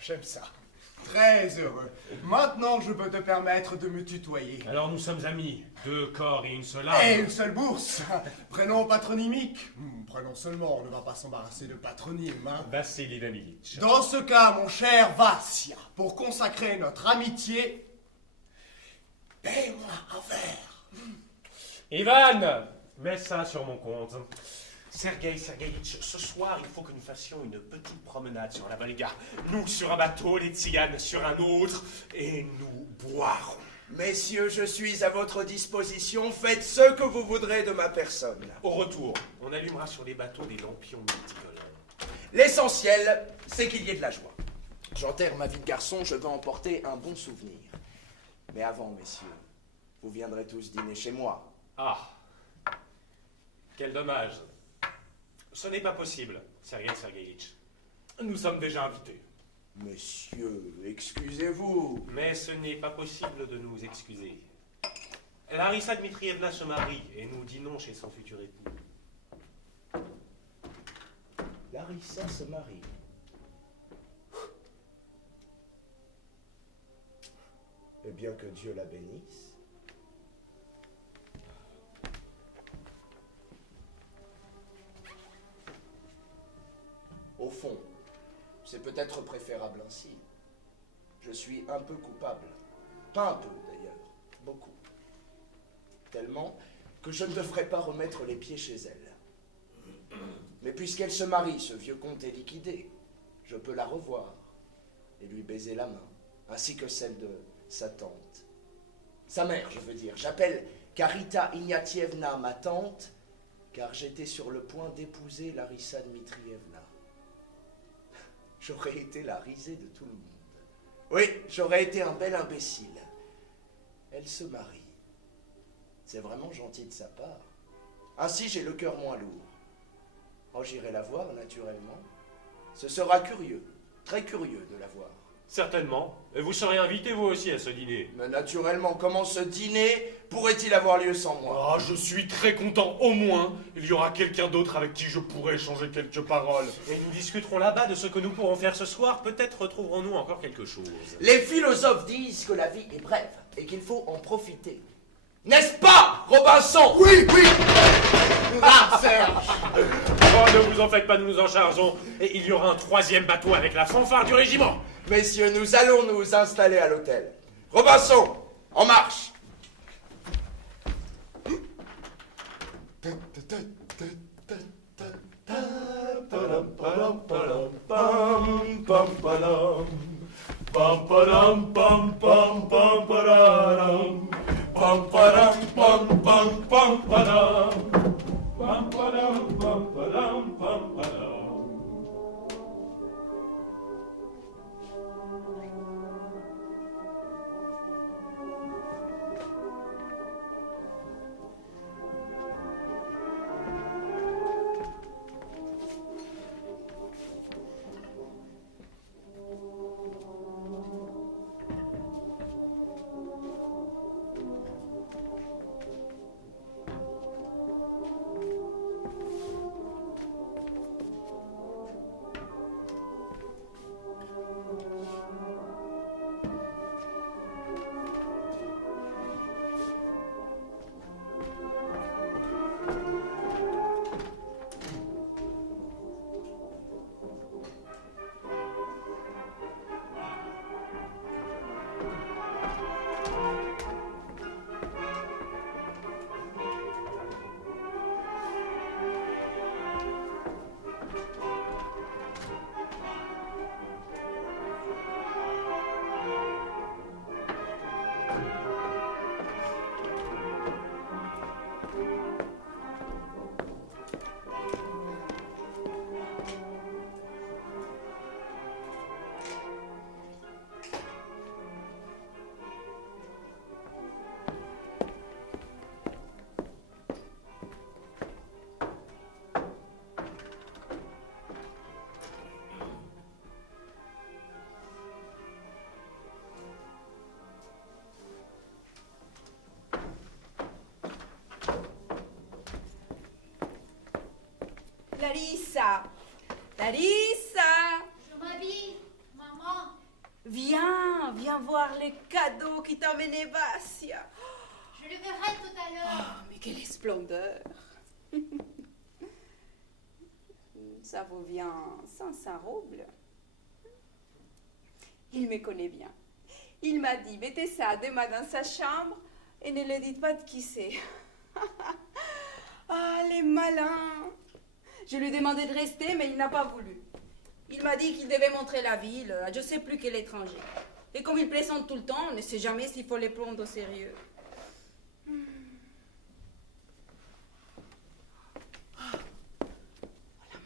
J'aime ça. Très heureux. Maintenant, je peux te permettre de me tutoyer. Alors nous sommes amis. 2 corps et une seule âme. Et une seule bourse. Prénom patronymique. Prénom seulement, on ne va pas s'embarrasser de patronyme. Hein. Vassili Danilitch. Dans ce cas, mon cher Vassia, pour consacrer notre amitié, paie-moi un verre. Ivan, mets ça sur mon compte. Sergueï Sergueïtch, ce soir, il faut que nous fassions une petite promenade sur la Volga. Nous sur un bateau, les tziganes sur un autre, et nous boirons. Messieurs, je suis à votre disposition. Faites ce que vous voudrez de ma personne. Au retour, on allumera sur les bateaux des lampions multicolores. L'essentiel, c'est qu'il y ait de la joie. J'enterre ma vie de garçon, je veux emporter un bon souvenir. Mais avant, messieurs, vous viendrez tous dîner chez moi. Ah, quel dommage. Ce n'est pas possible, Sergueï Sergueïtch. Nous sommes déjà invités. Messieurs, excusez-vous. Mais ce n'est pas possible de nous excuser. Larissa Dmitrievna se marie et nous dînons chez son futur époux. Larissa se marie. Eh bien, que Dieu la bénisse. Au fond, c'est peut-être préférable ainsi. Je suis un peu coupable. Pas un peu, d'ailleurs. Beaucoup. Tellement que je ne devrais pas remettre les pieds chez elle. Mais puisqu'elle se marie, ce vieux comte est liquidé. Je peux la revoir et lui baiser la main, ainsi que celle de sa tante. Sa mère, je veux dire. J'appelle Karita Ignatievna ma tante, car j'étais sur le point d'épouser Larissa Dmitrievna. J'aurais été la risée de tout le monde. Oui, j'aurais été un bel imbécile. Elle se marie. C'est vraiment gentil de sa part. Ainsi, j'ai le cœur moins lourd. Oh, j'irai la voir, naturellement. Ce sera curieux, très curieux de la voir. Certainement. Et vous serez invité vous aussi à ce dîner. Mais naturellement, comment ce dîner pourrait-il avoir lieu sans moi? Ah, je suis très content. Au moins, il y aura quelqu'un d'autre avec qui je pourrai échanger quelques paroles. Et nous discuterons là-bas de ce que nous pourrons faire ce soir. Peut-être retrouverons-nous encore quelque chose. Les philosophes disent que la vie est brève et qu'il faut en profiter. N'est-ce pas, Robinson? Oui, oui. Ah, Serge. Oh, ne vous en faites pas, nous nous en chargeons. Et il y aura un troisième bateau avec la fanfare du régiment. Messieurs, nous allons nous installer à l'hôtel. Robinson, en marche. Larissa! Larissa! Je m'habille, maman. Viens voir les cadeaux qui t'a emmené Vassia. Je le verrai tout à l'heure. Mais quelle splendeur! Ça vaut bien 500 roubles. Il me connaît bien. Il m'a dit, mettez ça demain dans sa chambre et ne le dites pas de qui c'est. Ah, les malins! Je lui ai demandé de rester, mais il n'a pas voulu. Il m'a dit qu'il devait montrer la ville à je ne sais plus quel étranger. Et comme il plaisante tout le temps, on ne sait jamais s'il faut les prendre au sérieux. La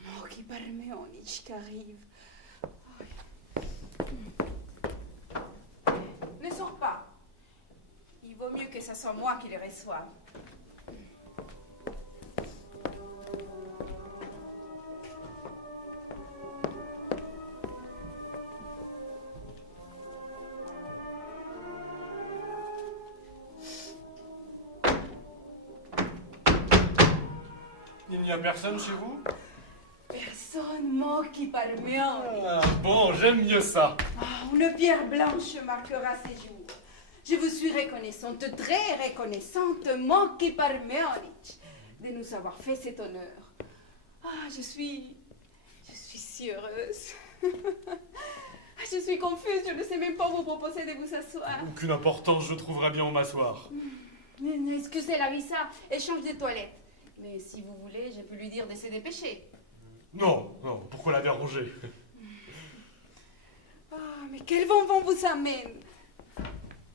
mort qui Parmeonic qui arrive. Ne sors pas. Il vaut mieux que ce soit moi qui les reçoive. Il n'y a personne chez vous? Personne, mort qui Parmeonic. Ah, bon, j'aime mieux ça. Une pierre blanche marquera ces jours. Je vous suis reconnaissante, très reconnaissante, Moki Parmeonic, de nous avoir fait cet honneur. Je suis si heureuse. Je suis confuse, je ne sais même pas vous proposer de vous asseoir. Aucune importance, je trouverai bien où m'asseoir. Excusez Larissa, elle change de toilette. Mais si vous voulez, je peux lui dire de se dépêcher. Non, pourquoi la déranger? Mais quel vent vous amène?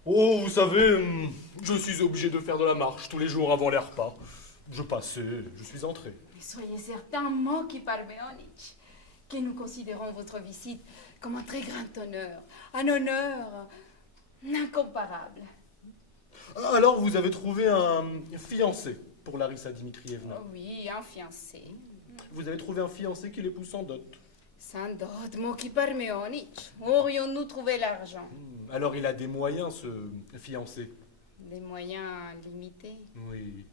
Oh, vous savez, je suis obligé de faire de la marche tous les jours avant les repas. Je passais, je suis entré. Mais soyez certain, Moki Parmeonic, que nous considérons votre visite comme un très grand honneur. Un honneur incomparable. Alors, vous avez trouvé un fiancé pour Larissa Dimitrievna. Oui, un fiancé. Vous avez trouvé un fiancé qui l'épouse sans dot. Sans dot, Moki Parmeonic. Où aurions-nous trouvé l'argent? Alors, il a des moyens, ce fiancé. Des moyens limités. Oui.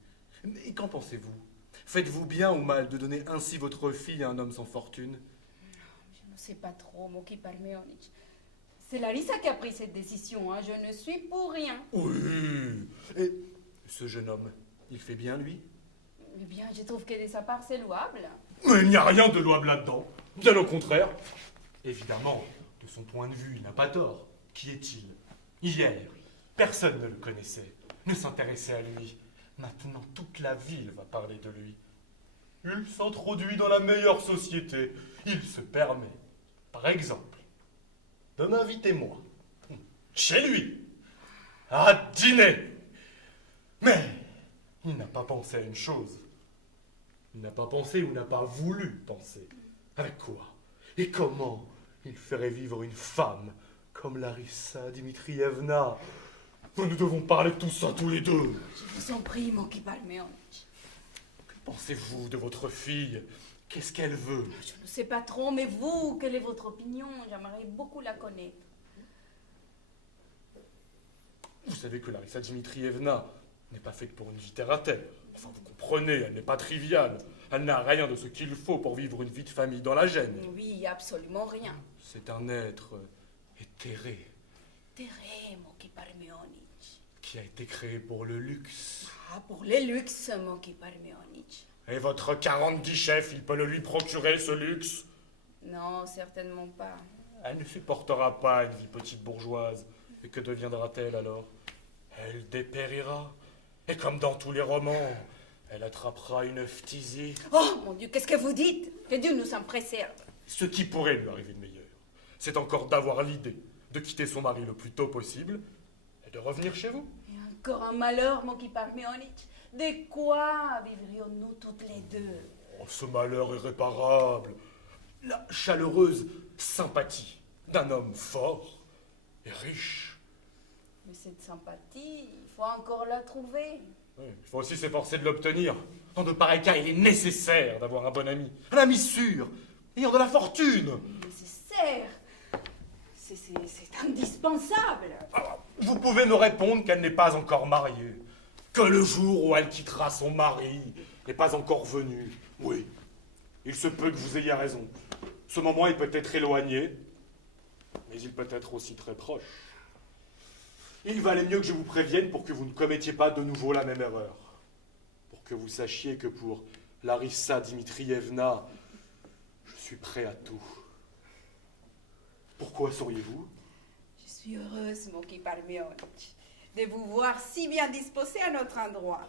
Mais qu'en pensez-vous? Faites-vous bien ou mal de donner ainsi votre fille à un homme sans fortune? Je ne sais pas trop, Moki Parmeonic. C'est Larissa qui a pris cette décision, hein. Je ne suis pour rien. Oui. Et ce jeune homme, il fait bien, lui? Eh bien, je trouve que de sa part, c'est louable. Mais il n'y a rien de louable là-dedans. Bien au contraire. Évidemment, de son point de vue, il n'a pas tort. Qui est-il? Hier, personne ne le connaissait, ne s'intéressait à lui. Maintenant, toute la ville va parler de lui. Il s'introduit dans la meilleure société. Il se permet, par exemple, de m'inviter moi, chez lui, à dîner. Mais il n'a pas pensé à une chose. Il n'a pas pensé ou n'a pas voulu penser. Avec quoi et comment il ferait vivre une femme comme Larissa Dimitrievna? Nous devons parler de tout ça tous les deux. Je vous en prie, Moki Parmeonic. Que pensez-vous de votre fille? Qu'est-ce qu'elle veut? Je ne sais pas trop, mais vous, quelle est votre opinion? J'aimerais beaucoup la connaître. Vous savez que Larissa Dimitrievna n'est pas faite pour une vie terre-à-terre. Enfin, vous comprenez, elle n'est pas triviale. Elle n'a rien de ce qu'il faut pour vivre une vie de famille dans la gêne. Oui, absolument rien. C'est un être éthéré Terré, Moki Parmeonic. qui a été créé pour le luxe. Pour les luxes, Moki Parmeonic. Et votre 40 chef, il peut le lui procurer, ce luxe? Non, certainement pas. Elle ne supportera pas une vie petite bourgeoise. Et que deviendra-t-elle alors? Elle dépérira. Et comme dans tous les romans, elle attrapera une phtisie. Oh, mon Dieu, qu'est-ce que vous dites? Que Dieu nous en préserve. Ce qui pourrait lui arriver de meilleur, c'est encore d'avoir l'idée de quitter son mari le plus tôt possible et de revenir chez vous. Et encore un malheur, Moki Parmeonic. De quoi vivrions-nous toutes les deux? Oh, ce malheur irréparable. La chaleureuse sympathie d'un homme fort et riche. Mais cette sympathie, il faut encore la trouver. Oui, il faut aussi s'efforcer de l'obtenir. Dans de pareils cas, il est nécessaire d'avoir un bon ami. Un ami sûr, ayant de la fortune. Nécessaire? C'est indispensable. Alors, vous pouvez me répondre qu'elle n'est pas encore mariée. Que le jour où elle quittera son mari n'est pas encore venu. Oui, il se peut que vous ayez raison. Ce moment est peut-être éloigné, mais il peut être aussi très proche. Il valait mieux que je vous prévienne pour que vous ne commettiez pas de nouveau la même erreur. Pour que vous sachiez que pour Larissa Dimitrievna, je suis prêt à tout. Pourquoi sauriez-vous? Je suis heureuse, Moki Parmeonic, de vous voir si bien disposé à notre endroit.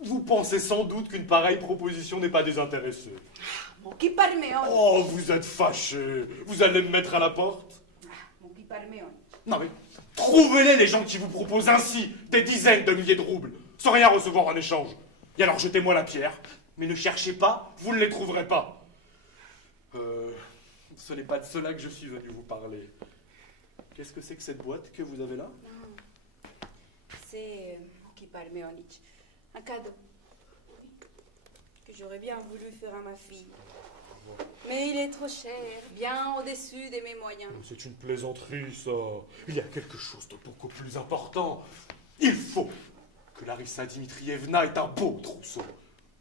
Vous pensez sans doute qu'une pareille proposition n'est pas désintéressée. Mon qui parmeon. Oh, vous êtes fâché. Vous allez me mettre à la porte? Mon qui parmeon. Non mais, trouvez-les les gens qui vous proposent ainsi des dizaines de milliers de roubles, sans rien recevoir en échange. Et alors jetez-moi la pierre, mais ne cherchez pas, vous ne les trouverez pas. Ce n'est pas de cela que je suis venu vous parler. Qu'est-ce que c'est que cette boîte que vous avez là? C'est mon qui parmeonich. Un cadeau. Que j'aurais bien voulu faire à ma fille. Mais il est trop cher, bien au-dessus de mes moyens. C'est une plaisanterie, ça. Il y a quelque chose de beaucoup plus important. Il faut que Larissa Dimitrievna ait un beau trousseau.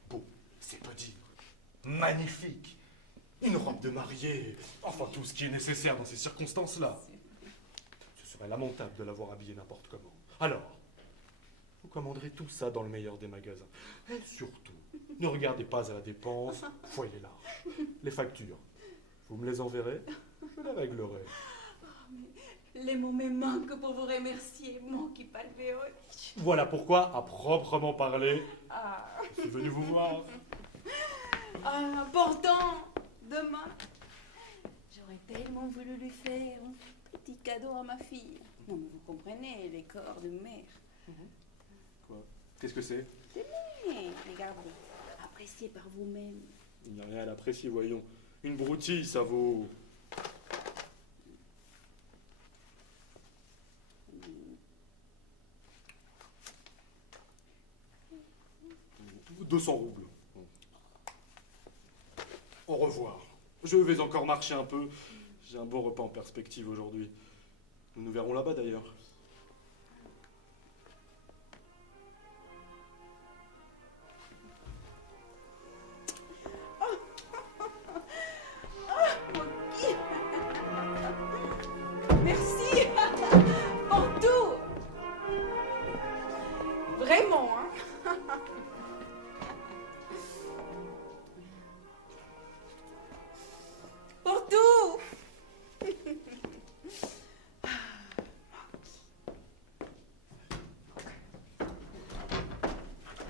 Beau, c'est peu dire. Magnifique. Une robe de mariée. Enfin, tout ce qui est nécessaire dans ces circonstances-là. Ce serait lamentable de l'avoir habillée n'importe comment. Alors, vous commanderez tout ça dans le meilleur des magasins. Et surtout, ne regardez pas à la dépense, foyez large. Les factures, vous me les enverrez, je les réglerai. Les mots me manquent pour vous remercier, mon qui parmeonich. Voilà pourquoi, à proprement parler, Ah. je suis venu vous voir. Ah, pourtant, demain, j'aurais tellement voulu lui faire un petit cadeau à ma fille. Non, mais vous comprenez, les corps de mère. Quoi? Qu'est-ce que c'est? Tenez, regardez, appréciez par vous-même. Il n'y a rien à l'apprécier, voyons. Une broutille, ça vaut... 200 roubles. Au revoir. Je vais encore marcher un peu. J'ai un bon repas en perspective aujourd'hui. Nous nous verrons là-bas d'ailleurs. Merci pour tout. Vraiment, hein. Pour tout.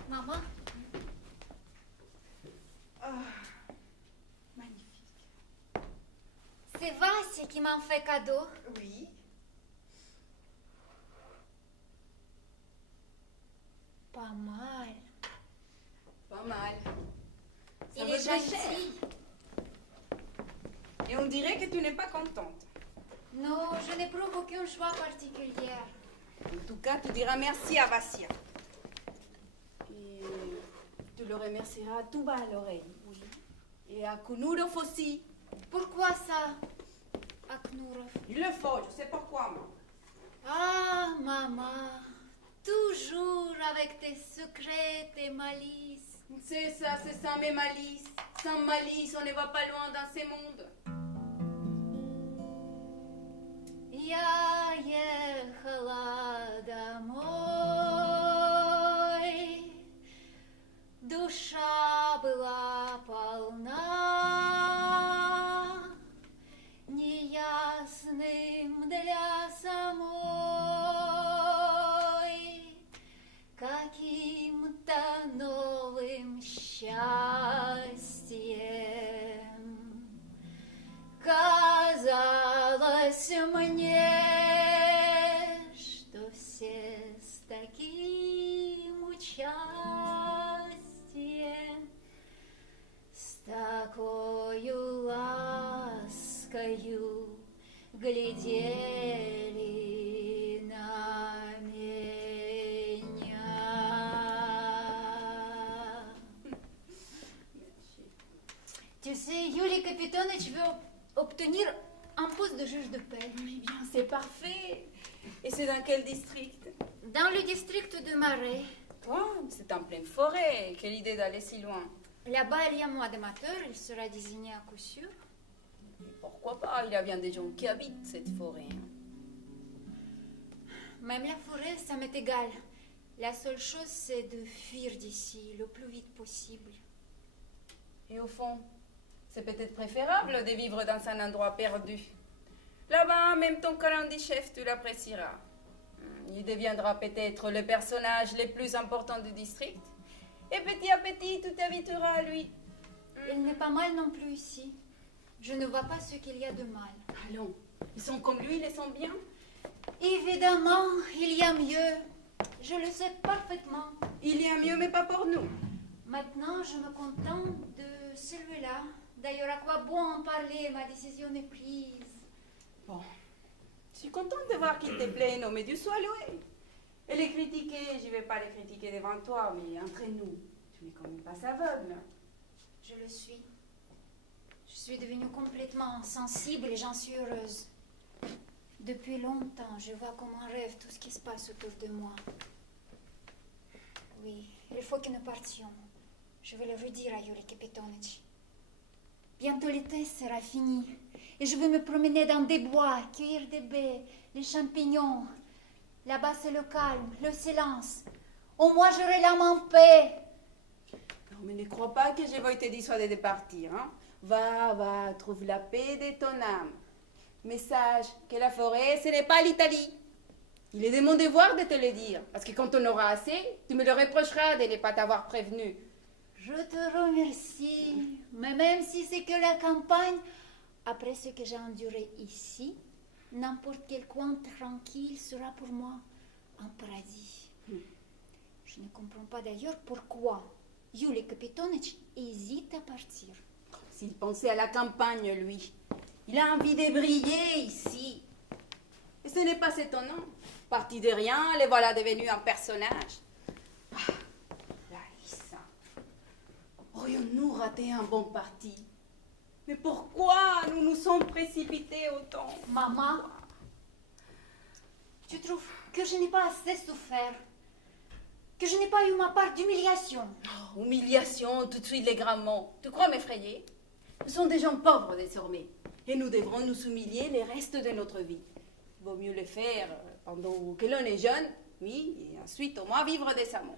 Maman, Magnifique. c'est Vassia qui m'a fait cadeau. Oui. Pas mal. Pas mal. Ça Il vaut est très cher. gentil. Et on dirait que tu n'es pas contente. Non, je n'éprouve aucune joie particulière. En tout cas, tu diras merci à Vassia. Et tu le remercieras tout bas à l'oreille. Oui. Et à Kounourov aussi. Pourquoi ça, Aknourov? Il le faut, je sais pourquoi, moi. Ah, maman, toujours avec tes secrets, tes malices. C'est ça, mes malices. Sans malice, on ne va pas loin dans ces mondes. Я ехала домой, душа была полна, неясным для самой, каким-то новым счастьем. Казалось мне, что все с таким участием, с такою ласкою глядели на меня. Tu sais, Yuli Kapitonovich veut obtenir un poste de juge de paix. Oui, bien, c'est parfait. Et c'est dans quel district? Dans le district de Marais. Oh, c'est en pleine forêt. Quelle idée d'aller si loin. Là-bas, il y a moins d'amateurs, il sera désigné à coup sûr. Et pourquoi pas? Il y a bien des gens qui habitent cette forêt. Hein. Même la forêt, ça m'est égal. La seule chose, c'est de fuir d'ici le plus vite possible. Et au fond, c'est peut-être préférable de vivre dans un endroit perdu. Là-bas, même ton chef, tu l'apprécieras. Il deviendra peut-être le personnage le plus important du district. Et petit à petit, tu t'habitueras à lui. Il n'est pas mal non plus ici. Je ne vois pas ce qu'il y a de mal. Allons, ils sont comme lui, ils sont bien. Évidemment, il y a mieux. Je le sais parfaitement. Il y a mieux, mais pas pour nous. Maintenant, je me contente de celui-là. D'ailleurs, à quoi bon en parler? Ma décision est prise. Bon, je suis contente de voir qu'il te plaît, non, mais Dieu soit loué. Et les critiquer, je vais pas les critiquer devant toi, mais entre nous, tu n'es quand même pas aveugle. Je le suis. Je suis devenue complètement sensible et j'en suis heureuse. Depuis longtemps, je vois comme un rêve tout ce qui se passe autour de moi. Oui, il faut que nous partions. Je vais le redire à Yuli Kapitonic. Bientôt l'été sera fini et je vais me promener dans des bois, cueillir des baies, les champignons. Là-bas, c'est le calme, le silence. Au moins, j'aurai l'âme en paix. Non, mais ne crois pas que je vais te dissuader de partir, hein. Va, trouve la paix de ton âme. Mais sache que la forêt, ce n'est pas l'Italie. Il est de mon devoir de te le dire, parce que quand on aura assez, tu me le reprocheras de ne pas t'avoir prévenu. Je te remercie, mais même si c'est que la campagne, après ce que j'ai enduré ici, n'importe quel coin tranquille sera pour moi un paradis. Je ne comprends pas d'ailleurs pourquoi Yuli Kapitonic hésite à partir. S'il pensait à la campagne, lui, il a envie de briller ici. Et ce n'est pas étonnant. Parti de rien, les voilà devenus un personnage. Ah, Larissa, aurions-nous raté un bon parti? Mais pourquoi nous nous sommes précipités autant? Maman, tu trouves que je n'ai pas assez souffert? Que je n'ai pas eu ma part d'humiliation? Oh, humiliation, tout de suite les grands mots. Tu crois m'effrayer? Nous sommes des gens pauvres désormais. Et nous devrons nous humilier les restes de notre vie. Il vaut mieux le faire pendant que l'on est jeune, oui, et ensuite au moins vivre décemment.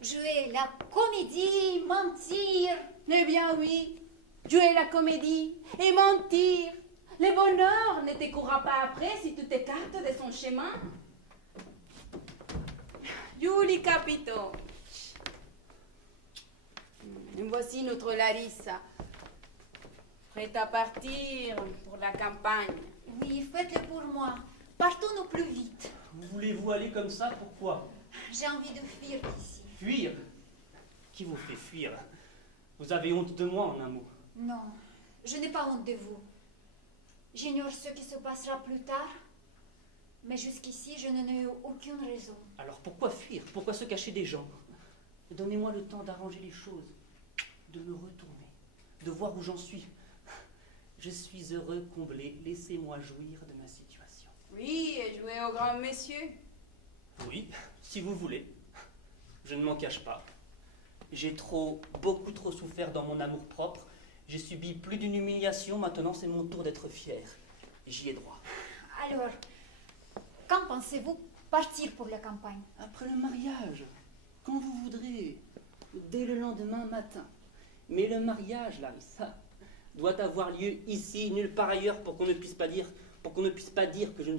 Jouer la comédie, mentir. Eh bien oui, jouer la comédie et mentir. Le bonheur ne te courra pas après si tu t'écartes de son chemin. Yuli Kapitonic. Voici notre Larissa, prête à partir pour la campagne. Oui, faites-le pour moi. Partons au plus vite. Voulez-vous aller comme ça? Pourquoi? J'ai envie de fuir d'ici. Fuir? Qui vous fait fuir? Vous avez honte de moi, en un mot. Non, je n'ai pas honte de vous. J'ignore ce qui se passera plus tard, mais jusqu'ici, je n'en ai eu aucune raison. Alors pourquoi fuir? Pourquoi se cacher des gens? Donnez-moi le temps d'arranger les choses, de me retourner, de voir où j'en suis. Je suis heureux, comblé, laissez-moi jouir de ma situation. Oui, et jouer au grand monsieur. Oui, si vous voulez. Je ne m'en cache pas. J'ai beaucoup trop souffert dans mon amour-propre. J'ai subi plus d'une humiliation, maintenant c'est mon tour d'être fier. J'y ai droit. Alors, quand pensez-vous partir pour la campagne? Après le mariage, quand vous voudrez, dès le lendemain matin. Mais le mariage, Larissa, doit avoir lieu ici, nulle part ailleurs, pour qu'on ne puisse pas dire que je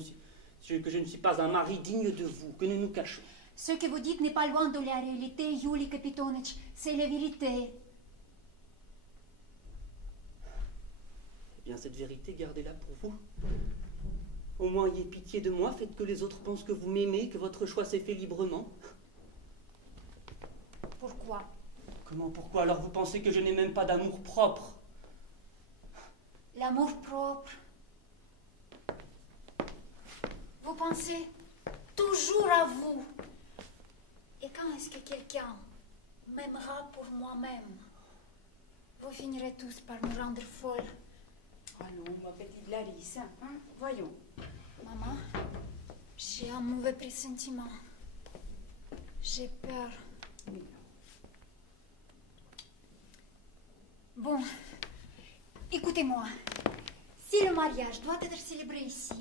ne suis pas un mari digne de vous, que nous nous cachons. Ce que vous dites n'est pas loin de la réalité, Yuli Kapitonic. C'est la vérité. Eh bien, cette vérité, gardez-la pour vous. Au moins, ayez pitié de moi, faites que les autres pensent que vous m'aimez, que votre choix s'est fait librement. Pourquoi? Comment, pourquoi? Alors vous pensez que je n'ai même pas d'amour propre? L'amour propre. Vous pensez toujours à vous. Et quand est-ce que quelqu'un m'aimera pour moi-même? Vous finirez tous par me rendre folle. Allons, ma petite Larissa, hein? Voyons. Maman, j'ai un mauvais pressentiment. J'ai peur. Bon, écoutez-moi. Si le mariage doit être célébré ici,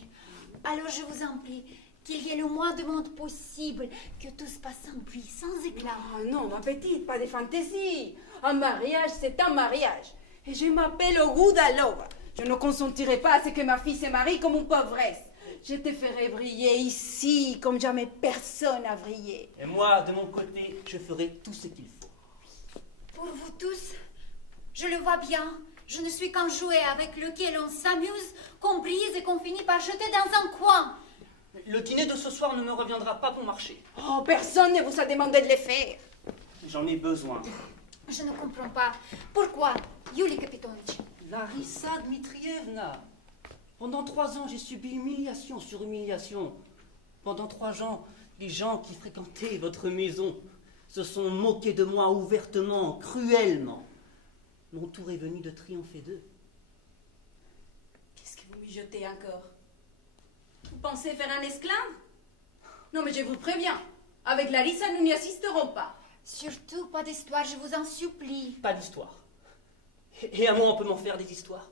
alors je vous en prie qu'il y ait le moins de monde possible, que tout se passe sans bruit, sans éclat. Ah non, ma petite, pas de fantaisie. Un mariage, c'est un mariage. Et je m'appelle Ogudalova. Je ne consentirai pas à ce que ma fille se marie comme une pauvresse. Je te ferai briller ici comme jamais personne n'a brillé. Et moi, de mon côté, je ferai tout ce qu'il faut. Pour vous tous, Je le vois bien. Je ne suis qu'un jouet avec lequel on s'amuse, qu'on brise et qu'on finit par jeter dans un coin. Le dîner de ce soir ne me reviendra pas bon marché. Oh, personne ne vous a demandé de les faire. J'en ai besoin. Je ne comprends pas. Pourquoi, Yuli Kapitonitch? Larissa Dmitrievna, pendant 3 ans, j'ai subi humiliation sur humiliation. Pendant 3 ans, les gens qui fréquentaient votre maison se sont moqués de moi ouvertement, cruellement. Mon tour est venu de triompher d'eux. Qu'est-ce que vous mijotez encore? Vous pensez faire un esclave? Non, mais je vous préviens, avec Larissa, nous n'y assisterons pas. Surtout pas d'histoire, je vous en supplie. Pas d'histoire. Et à moi, on peut m'en faire des histoires.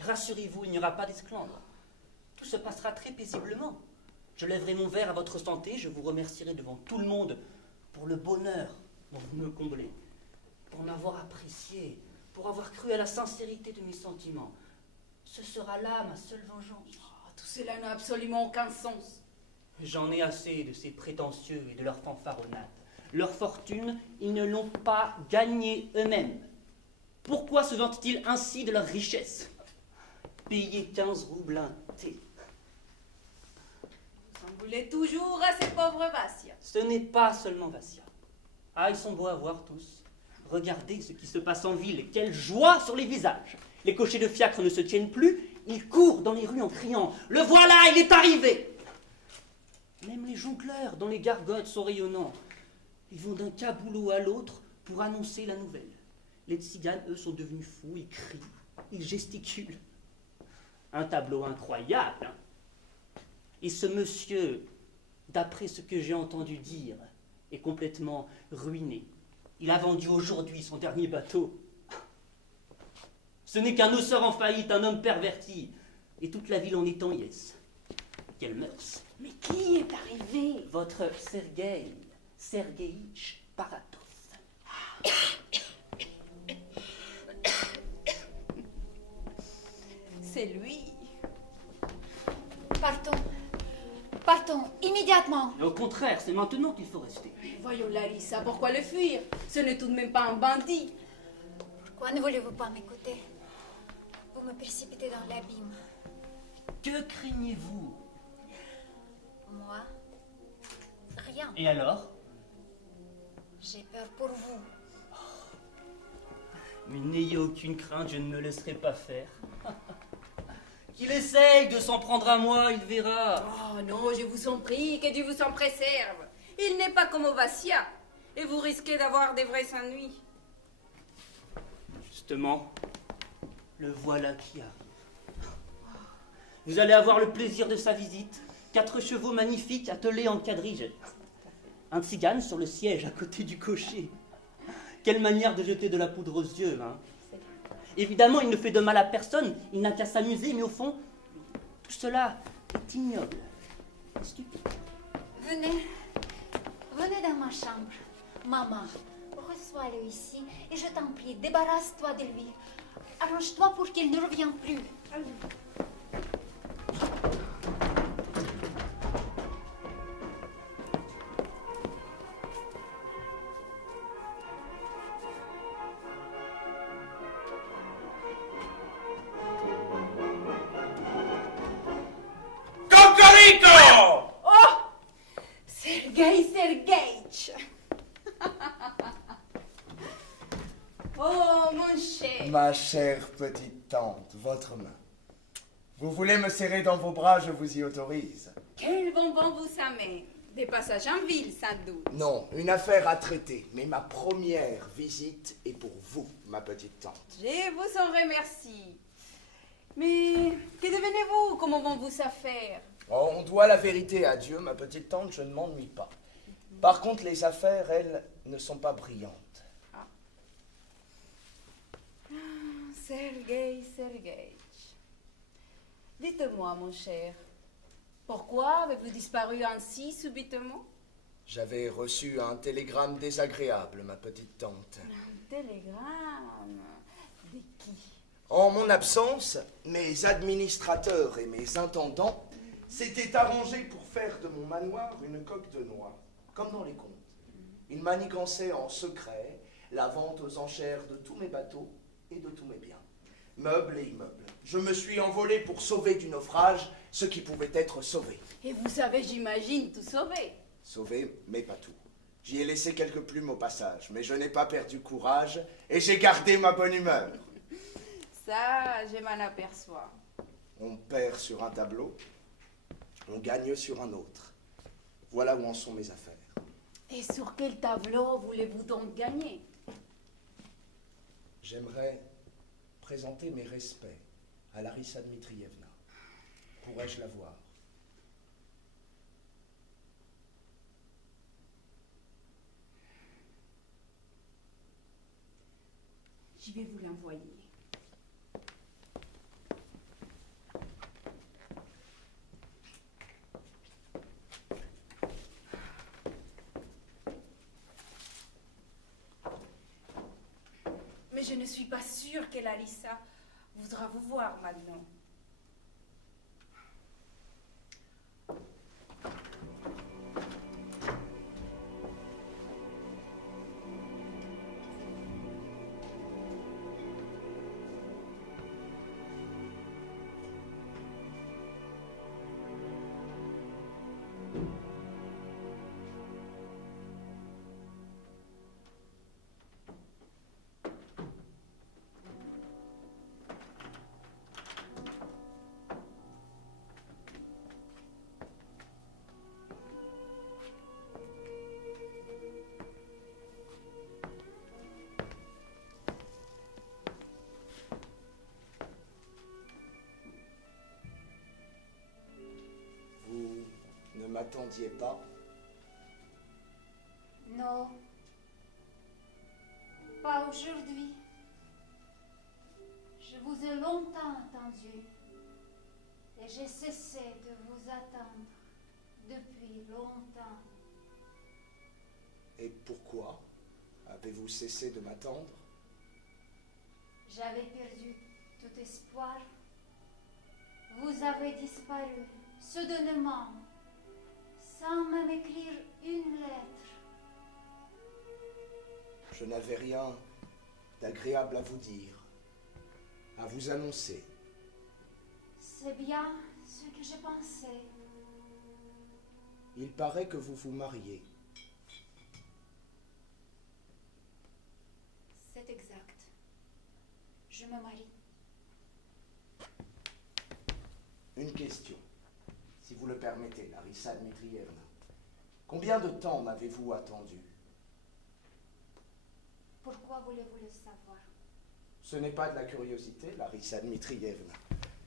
Rassurez-vous, il n'y aura pas d'esclandre. Tout se passera très paisiblement. Je lèverai mon verre à votre santé, je vous remercierai devant tout le monde pour le bonheur dont vous me comblez, pour m'avoir apprécié, pour avoir cru à la sincérité de mes sentiments. Ce sera là ma seule vengeance. Oh, tout cela n'a absolument aucun sens. J'en ai assez de ces prétentieux et de leurs fanfaronnades. Leur fortune, ils ne l'ont pas gagnée eux-mêmes. Pourquoi se vantent-ils ainsi de leur richesse? Payer 15 roubles un thé. Vous en voulez toujours à ces pauvres Vassia. Ce n'est pas seulement Vassia. Ah, ils sont beaux à voir tous. Regardez ce qui se passe en ville. Quelle joie sur les visages. Les cochers de fiacre ne se tiennent plus. Ils courent dans les rues en criant « Le voilà, il est arrivé !» Même les jongleurs dont les gargotes sont rayonnants. Ils vont d'un caboulot à l'autre pour annoncer la nouvelle. Les tziganes, eux, sont devenus fous. Ils crient, ils gesticulent. Un tableau incroyable. Et ce monsieur, d'après ce que j'ai entendu dire, est complètement ruiné. Il a vendu aujourd'hui son dernier bateau. Ce n'est qu'un osseur en faillite, un homme perverti. Et toute la ville en est en liesse. Quelle mœurs. Mais qui est arrivé? Votre Sergueïtch Paratov. C'est lui. Partons. Partons, immédiatement. Au contraire, c'est maintenant qu'il faut rester. Mais voyons Larissa, pourquoi le fuir? Ce n'est tout de même pas un bandit. Pourquoi ne voulez-vous pas m'écouter? Vous me précipitez dans l'abîme. Que craignez-vous? Moi? Rien. Et alors? J'ai peur pour vous. Mais n'ayez aucune crainte, je ne me laisserai pas faire. Qu'il essaye de s'en prendre à moi, il verra. Oh non, je vous en prie, que Dieu vous en préserve. Il n'est pas comme Vassia, et vous risquez d'avoir des vrais ennuis. Justement, le voilà qui arrive. Vous allez avoir le plaisir de sa visite. 4 chevaux magnifiques attelés en quadrige. Un tzigane sur le siège à côté du cocher. Quelle manière de jeter de la poudre aux yeux, hein. Évidemment, il ne fait de mal à personne, il n'a qu'à s'amuser, mais au fond, tout cela est ignoble, stupide. Venez. Venez dans ma chambre. Maman, reçois-le ici et je t'en prie, débarrasse-toi de lui. Arrange-toi pour qu'il ne revienne plus. Oh, Sergueïtch. Oh, mon cher. Ma chère petite tante, votre main. Vous voulez me serrer dans vos bras, je vous y autorise. Quel bonbon vous amène. Des passages en ville, sans doute. Non, une affaire à traiter, mais ma première visite est pour vous, ma petite tante. Je vous en remercie. Mais que devenez-vous? Comment vont vos affaires? Oh, on doit la vérité à Dieu, ma petite tante, je ne m'ennuie pas. Par contre, les affaires, elles, ne sont pas brillantes. Sergueïtch. Dites-moi, mon cher, pourquoi avez-vous disparu ainsi subitement? J'avais reçu un télégramme désagréable, ma petite tante. Un télégramme? De qui? En mon absence, mes administrateurs et mes intendants s'étaient arrangés pour faire de mon manoir une coque de noix, comme dans les contes. Ils manigançaient en secret la vente aux enchères de tous mes bateaux et de tous mes biens. Meubles et immeubles. Je me suis envolé pour sauver du naufrage ce qui pouvait être sauvé. Et vous savez, j'imagine, tout sauver. Sauvé, mais pas tout. J'y ai laissé quelques plumes au passage, mais je n'ai pas perdu courage et j'ai gardé ma bonne humeur. Ça, je m'en aperçois. On perd sur un tableau, on gagne sur un autre. Voilà où en sont mes affaires. Et sur quel tableau voulez-vous donc gagner? J'aimerais présenter mes respects à Larissa Dmitrievna. Pourrais-je la voir? Je vais vous l'envoyer. Mais je ne suis pas sûre que Larissa voudra vous voir maintenant. Ne m'attendiez pas? Non, pas aujourd'hui. Je vous ai longtemps attendu et j'ai cessé de vous attendre depuis longtemps. Et pourquoi avez-vous cessé de m'attendre? J'avais perdu tout espoir. Vous avez disparu soudainement, sans même écrire une lettre. Je n'avais rien d'agréable à vous dire, à vous annoncer. C'est bien ce que je pensais. Il paraît que vous vous mariez. C'est exact. Je me marie. Une question, si vous le permettez, Larissa Dmitrievna. Combien de temps m'avez-vous attendu? Pourquoi voulez-vous le savoir? Ce n'est pas de la curiosité, Larissa Dmitrievna.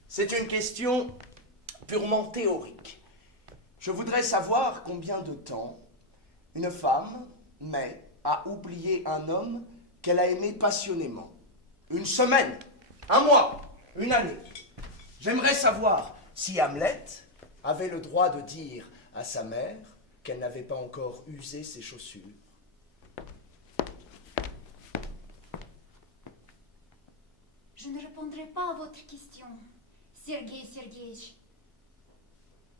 C'est une question purement théorique. Je voudrais savoir combien de temps une femme met à oublier un homme qu'elle a aimé passionnément. Une semaine, un mois, une année. J'aimerais savoir si Hamlet avait le droit de dire à sa mère qu'elle n'avait pas encore usé ses chaussures. Je ne répondrai pas à votre question, Sergei Sergeevitch.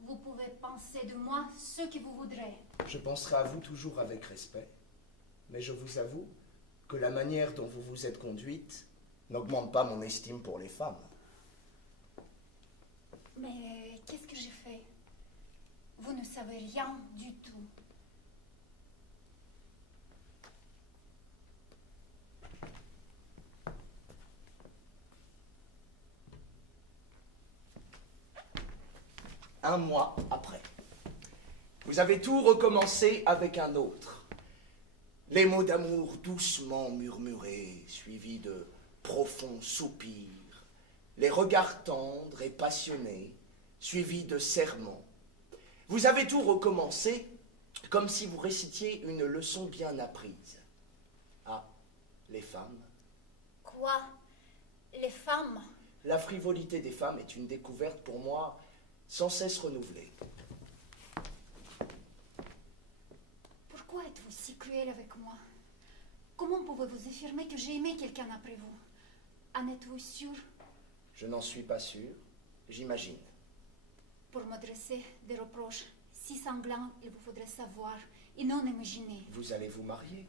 Vous pouvez penser de moi ce que vous voudrez. Je penserai à vous toujours avec respect, mais je vous avoue que la manière dont vous vous êtes conduite n'augmente pas mon estime pour les femmes. Mais qu'est-ce que j'ai fait? Vous ne savez rien du tout. Un mois après, vous avez tout recommencé avec un autre. Les mots d'amour doucement murmurés, suivis de profonds soupirs, les regards tendres et passionnés, suivis de serments. Vous avez tout recommencé comme si vous récitiez une leçon bien apprise. Ah, les femmes. Quoi? Les femmes? La frivolité des femmes est une découverte pour moi sans cesse renouvelée. Pourquoi êtes-vous si cruel avec moi? Comment pouvez-vous affirmer que j'ai aimé quelqu'un après vous? En êtes-vous sûr? Je n'en suis pas sûr, j'imagine. Pour m'adresser des reproches si sanglants, il vous faudrait savoir et non imaginer. Vous allez vous marier?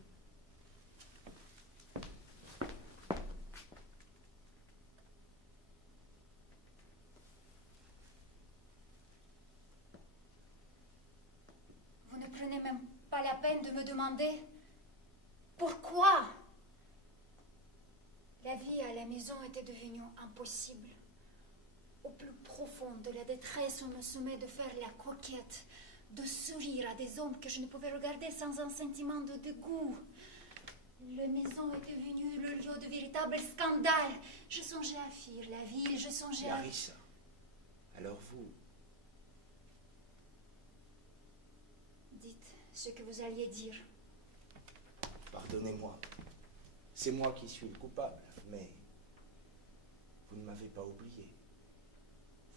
pas la peine de me demander pourquoi la vie à la maison était devenue impossible. Au plus profond de la détresse, on me sommait de faire la coquette, de sourire à des hommes que je ne pouvais regarder sans un sentiment de dégoût. La maison était devenue le lieu de véritables scandales. Je songeais à fuir la ville, je songeais à... Larissa, alors vous, Dites ce que vous alliez dire. pardonnez-moi. C'est moi qui suis le coupable, mais vous ne m'avez pas oublié.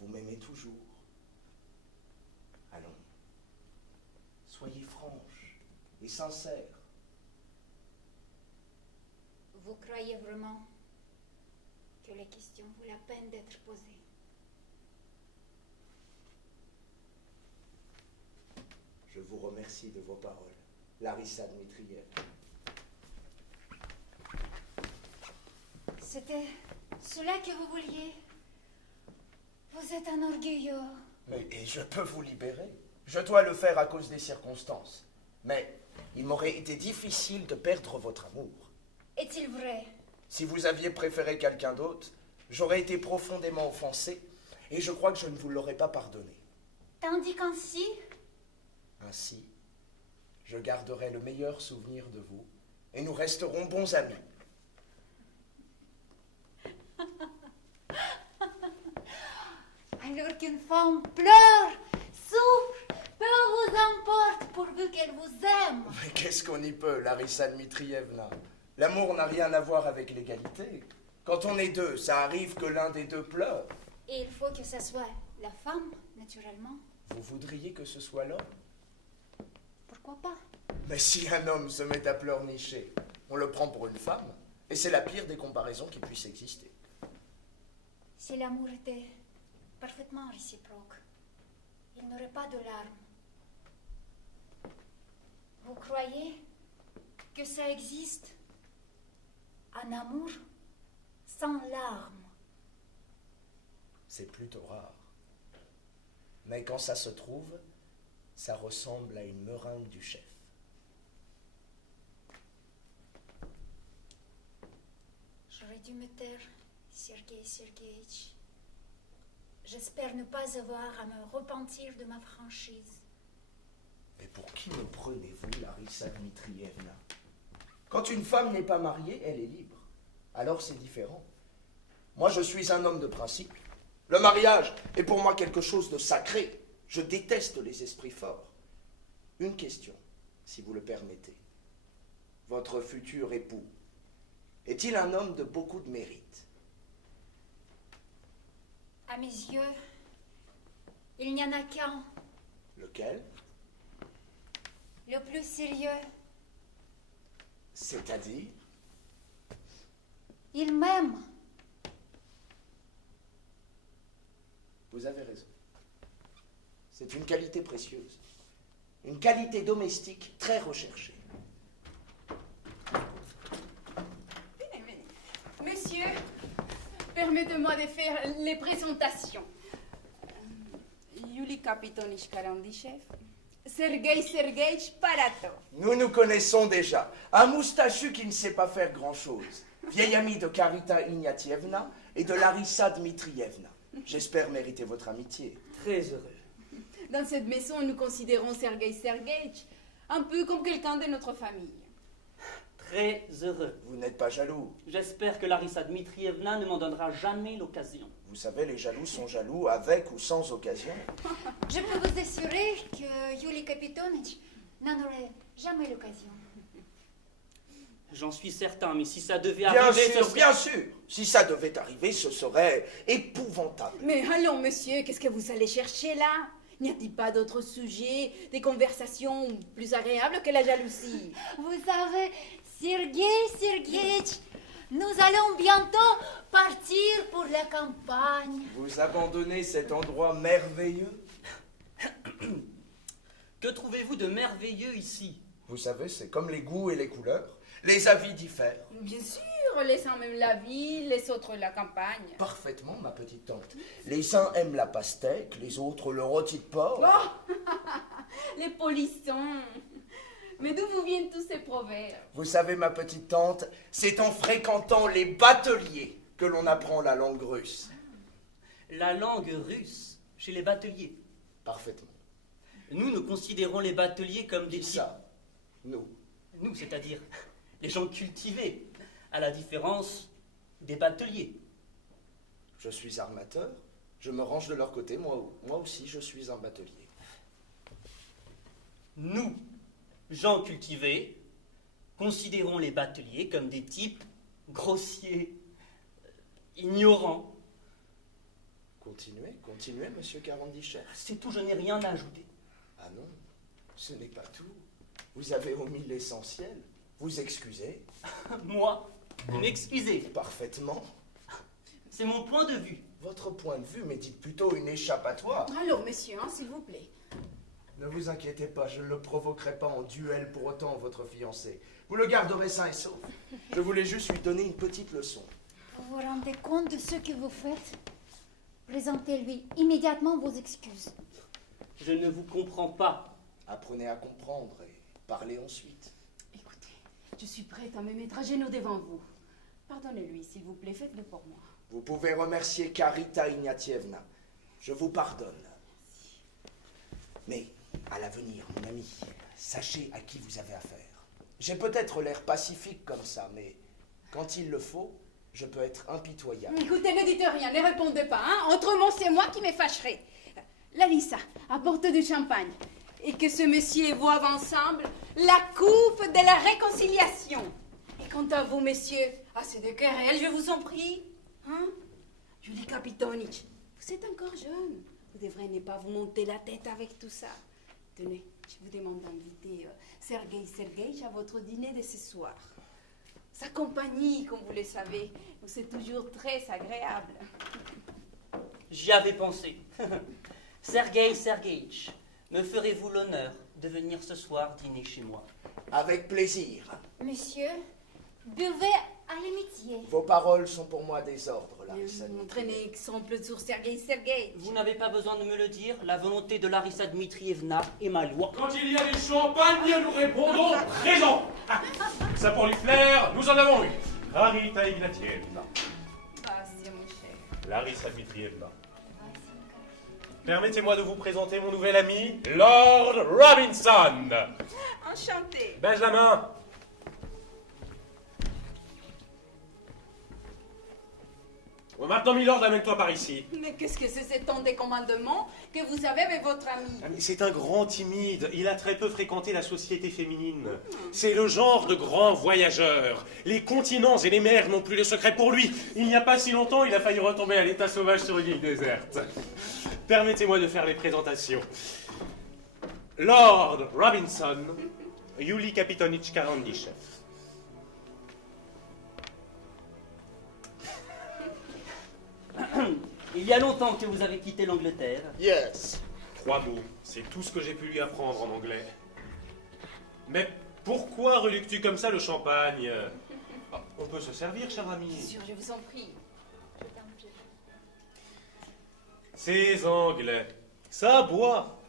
Vous m'aimez toujours. Allons, soyez franche et sincère. Vous croyez vraiment que les questions vaut la peine d'être posées? Je vous remercie de vos paroles, Larissa Dmitriev. C'était cela que vous vouliez? Vous êtes un orgueilleux. Et je peux vous libérer. Je dois le faire à cause des circonstances. Mais il m'aurait été difficile de perdre votre amour. Est-il vrai? Si vous aviez préféré quelqu'un d'autre, j'aurais été profondément offensé et je crois que je ne vous l'aurais pas pardonné. Tandis qu'ainsi, Ainsi, je garderai le meilleur souvenir de vous et nous resterons bons amis. alors qu'une femme pleure, souffre, peu vous importe pourvu qu'elle vous aime. Mais qu'est-ce qu'on y peut, Larissa Dmitrievna? L'amour n'a rien à voir avec l'égalité. Quand on est deux, ça arrive que l'un des deux pleure. Et il faut que ce soit la femme, naturellement. Vous voudriez que ce soit l'homme? Pourquoi pas? Mais si un homme se met à pleurnicher, on le prend pour une femme, et c'est la pire des comparaisons qui puisse exister. Si l'amour était parfaitement réciproque, il n'aurait pas de larmes. Vous croyez que ça existe? Un amour sans larmes? C'est plutôt rare. Mais quand ça se trouve, ça ressemble à une meringue du chef. J'aurais dû me taire, Sergei Sergeïtch. J'espère ne pas avoir à me repentir de ma franchise. Mais pour qui me prenez-vous, Larissa Dmitrievna? Quand une femme n'est pas mariée, elle est libre. Alors c'est différent. Moi, je suis un homme de principe. Le mariage est pour moi quelque chose de sacré. Je déteste les esprits forts. Une question, si vous le permettez. Votre futur époux est-il un homme de beaucoup de mérite? À mes yeux, il n'y en a qu'un, Lequel? le plus sérieux. C'est-à-dire? Il m'aime. Vous avez raison. C'est une qualité précieuse. Une qualité domestique très recherchée. Monsieur, permettez-moi de faire les présentations. Yuli Kapitonich Karandyshev, Sergei Sergeïch Paratov. Nous nous connaissons déjà. Un moustachu qui ne sait pas faire grand-chose. Vieil ami de Karita Ignatievna et de Larissa Dmitrievna. J'espère mériter votre amitié. Très heureux. Dans cette maison, nous considérons Sergei Sergeïch un peu comme quelqu'un de notre famille. Très heureux. Vous n'êtes pas jaloux. J'espère que Larissa Dmitrievna ne m'en donnera jamais l'occasion. Vous savez, les jaloux sont jaloux avec ou sans occasion. Je peux vous assurer que Yuli Kapitonich n'en aurait jamais l'occasion. J'en suis certain, mais si ça devait Bien arriver... sûr, ce serait- bien sûr. Si ça devait arriver, ce serait épouvantable. Mais allons, monsieur, qu'est-ce que vous allez chercher là? N'y a-t-il pas d'autres sujets, des conversations plus agréables que la jalousie? Vous savez, Sergei Sergeïtch, nous allons bientôt partir pour la campagne. Vous abandonnez cet endroit merveilleux. Que trouvez-vous de merveilleux ici? Vous savez, c'est comme les goûts et les couleurs. Les avis diffèrent. Bien sûr, les uns aiment la ville, les autres la campagne. Parfaitement, ma petite tante. Les uns aiment la pastèque, les autres le rôti de porc. Oh Les polissons. Mais d'où vous viennent tous ces proverbes? Vous savez, ma petite tante, c'est en fréquentant les bateliers que l'on apprend la langue russe. La langue russe chez les bateliers. Parfaitement. Nous considérons les bateliers comme des Qui types. ça? Nous. Nous, c'est-à-dire les gens cultivés, à la différence des bateliers. Je suis armateur, je me range de leur côté, moi aussi je suis un batelier. Nous, gens cultivés, considérons les bateliers comme des types grossiers, ignorants. Continuez, monsieur Carandichef. C'est tout, je n'ai rien à ajouter. Ah non, ce n'est pas tout. Vous avez omis l'essentiel. Vous excusez? Moi, vous m'excusez. Parfaitement. C'est mon point de vue. Votre point de vue, mais dites plutôt une échappatoire. Alors, messieurs, hein, s'il vous plaît. Ne vous inquiétez pas, je ne le provoquerai pas en duel pour autant, votre fiancé. Vous le garderez sain et sauf. Je voulais juste lui donner une petite leçon. Vous vous rendez compte de ce que vous faites? Présentez-lui immédiatement vos excuses. Je ne vous comprends pas. Apprenez à comprendre et parlez ensuite. Écoutez, je suis prête à me mettre à genoux devant vous. Pardonnez-lui, s'il vous plaît, faites-le pour moi. Vous pouvez remercier Karita Ignatievna. Je vous pardonne. Mais, à l'avenir, mon ami, sachez à qui vous avez affaire. J'ai peut-être l'air pacifique comme ça, mais quand il le faut, je peux être impitoyable. Écoutez, ne dites rien, ne répondez pas. Hein. Autrement, c'est moi qui me fâcherai. Larissa, apporte du champagne. Et que ce monsieur boive ensemble la coupe de la réconciliation. Et quant à vous, messieurs, assez de querelles, je vous en prie. Hein? Julie Kapitonitch, vous êtes encore jeune. Vous devrez ne pas vous monter la tête avec tout ça. Tenez, je vous demande d'inviter Sergei Sergeïch à votre dîner de ce soir. Sa compagnie, comme vous le savez, c'est toujours très agréable. J'y avais pensé. Sergei Sergeïch, me ferez-vous l'honneur de venir ce soir dîner chez moi? Avec plaisir. Monsieur, buvez à l'amitié. Vos paroles sont pour moi des ordres, Larissa. Montrez un exemple sur Sergei Sergeïch. Vous n'avez pas besoin de me le dire, la volonté de Larissa Dmitrievna est ma loi. Quand il y a du champagne, nous répondons présent. Ça pour les flairs, nous en avons eu. Karita Ignatievna. Ah, c'est mon cher. Larissa Dmitrievna. Permettez-moi de vous présenter mon nouvel ami, Lord Robinson. Enchanté. Baise la main. Bon, maintenant, Milord, amène-toi par ici. Mais qu'est-ce que c'est cet temps de commandement que vous avez avec votre ami? C'est un grand timide. Il a très peu fréquenté la société féminine. C'est le genre de grand voyageur. Les continents et les mers n'ont plus de secret pour lui. Il n'y a pas si longtemps, il a failli retomber à l'état sauvage sur une île déserte. Permettez-moi de faire les présentations. Lord Robinson, Yuli Kapitonitch Karandyshev. Il y a longtemps que vous avez quitté l'Angleterre. Yes. 3 mots, c'est tout ce que j'ai pu lui apprendre en anglais. Mais pourquoi reluques-tu comme ça le champagne? On peut se servir, cher ami. Bien sûr, je vous en prie. Ces Anglais, ça boit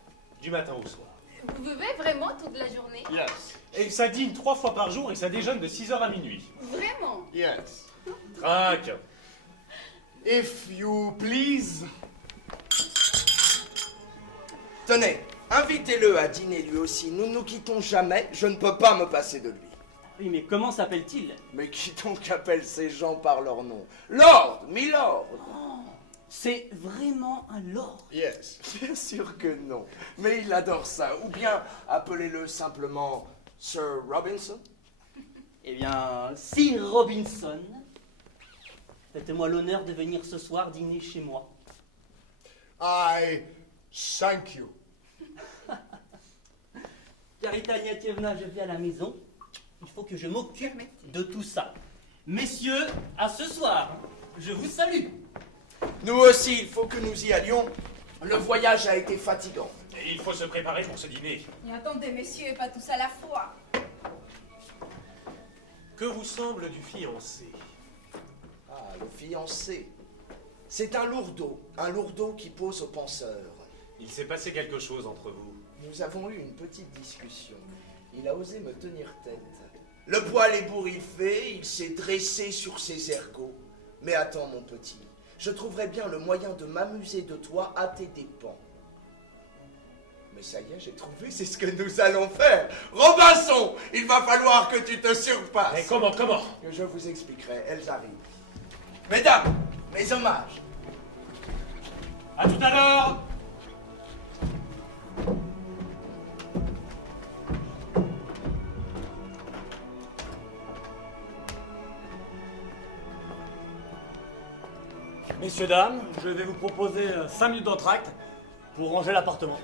du matin au soir. Vous buvez vraiment toute la journée? Yes. Et ça dîne 3 fois par jour et ça déjeune de 6h à minuit. Vraiment? Yes. Traque. If you please. Tenez, invitez-le à dîner lui aussi. Nous ne nous quittons jamais. Je ne peux pas me passer de lui. Oui, mais comment s'appelle-t-il? Mais qui donc appelle ces gens par leur nom? Lord, Milord. C'est vraiment un lord. Yes. Bien sûr que non. Mais il adore ça. Ou bien appelez-le simplement Sir Robinson. Eh bien, Sir Robinson, faites-moi l'honneur de venir ce soir dîner chez moi. I thank you. Karita Ignatievna, je vais à la maison. Il faut que je m'occupe de tout ça. Messieurs, à ce soir. Je vous salue. Nous aussi, il faut que nous y allions. Le voyage a été fatigant. Et il faut se préparer pour ce dîner. Et attendez, messieurs, pas tous à la fois. Que vous semble du fiancé? Ah, le fiancé. C'est un lourdeau qui pose au penseur. Il s'est passé quelque chose entre vous. Nous avons eu une petite discussion. Il a osé me tenir tête. Le poil ébouriffé, il s'est dressé sur ses ergots. Mais attends, mon petit, je trouverai bien le moyen de m'amuser de toi à tes dépens. Mais ça y est, j'ai trouvé, c'est ce que nous allons faire. Robinson, il va falloir que tu te surpasses. Mais comment Je vous expliquerai, elles arrivent. Mesdames, mes hommages. À tout à l'heure. Messieurs, dames, je vais vous proposer 5 minutes d'entracte pour ranger l'appartement.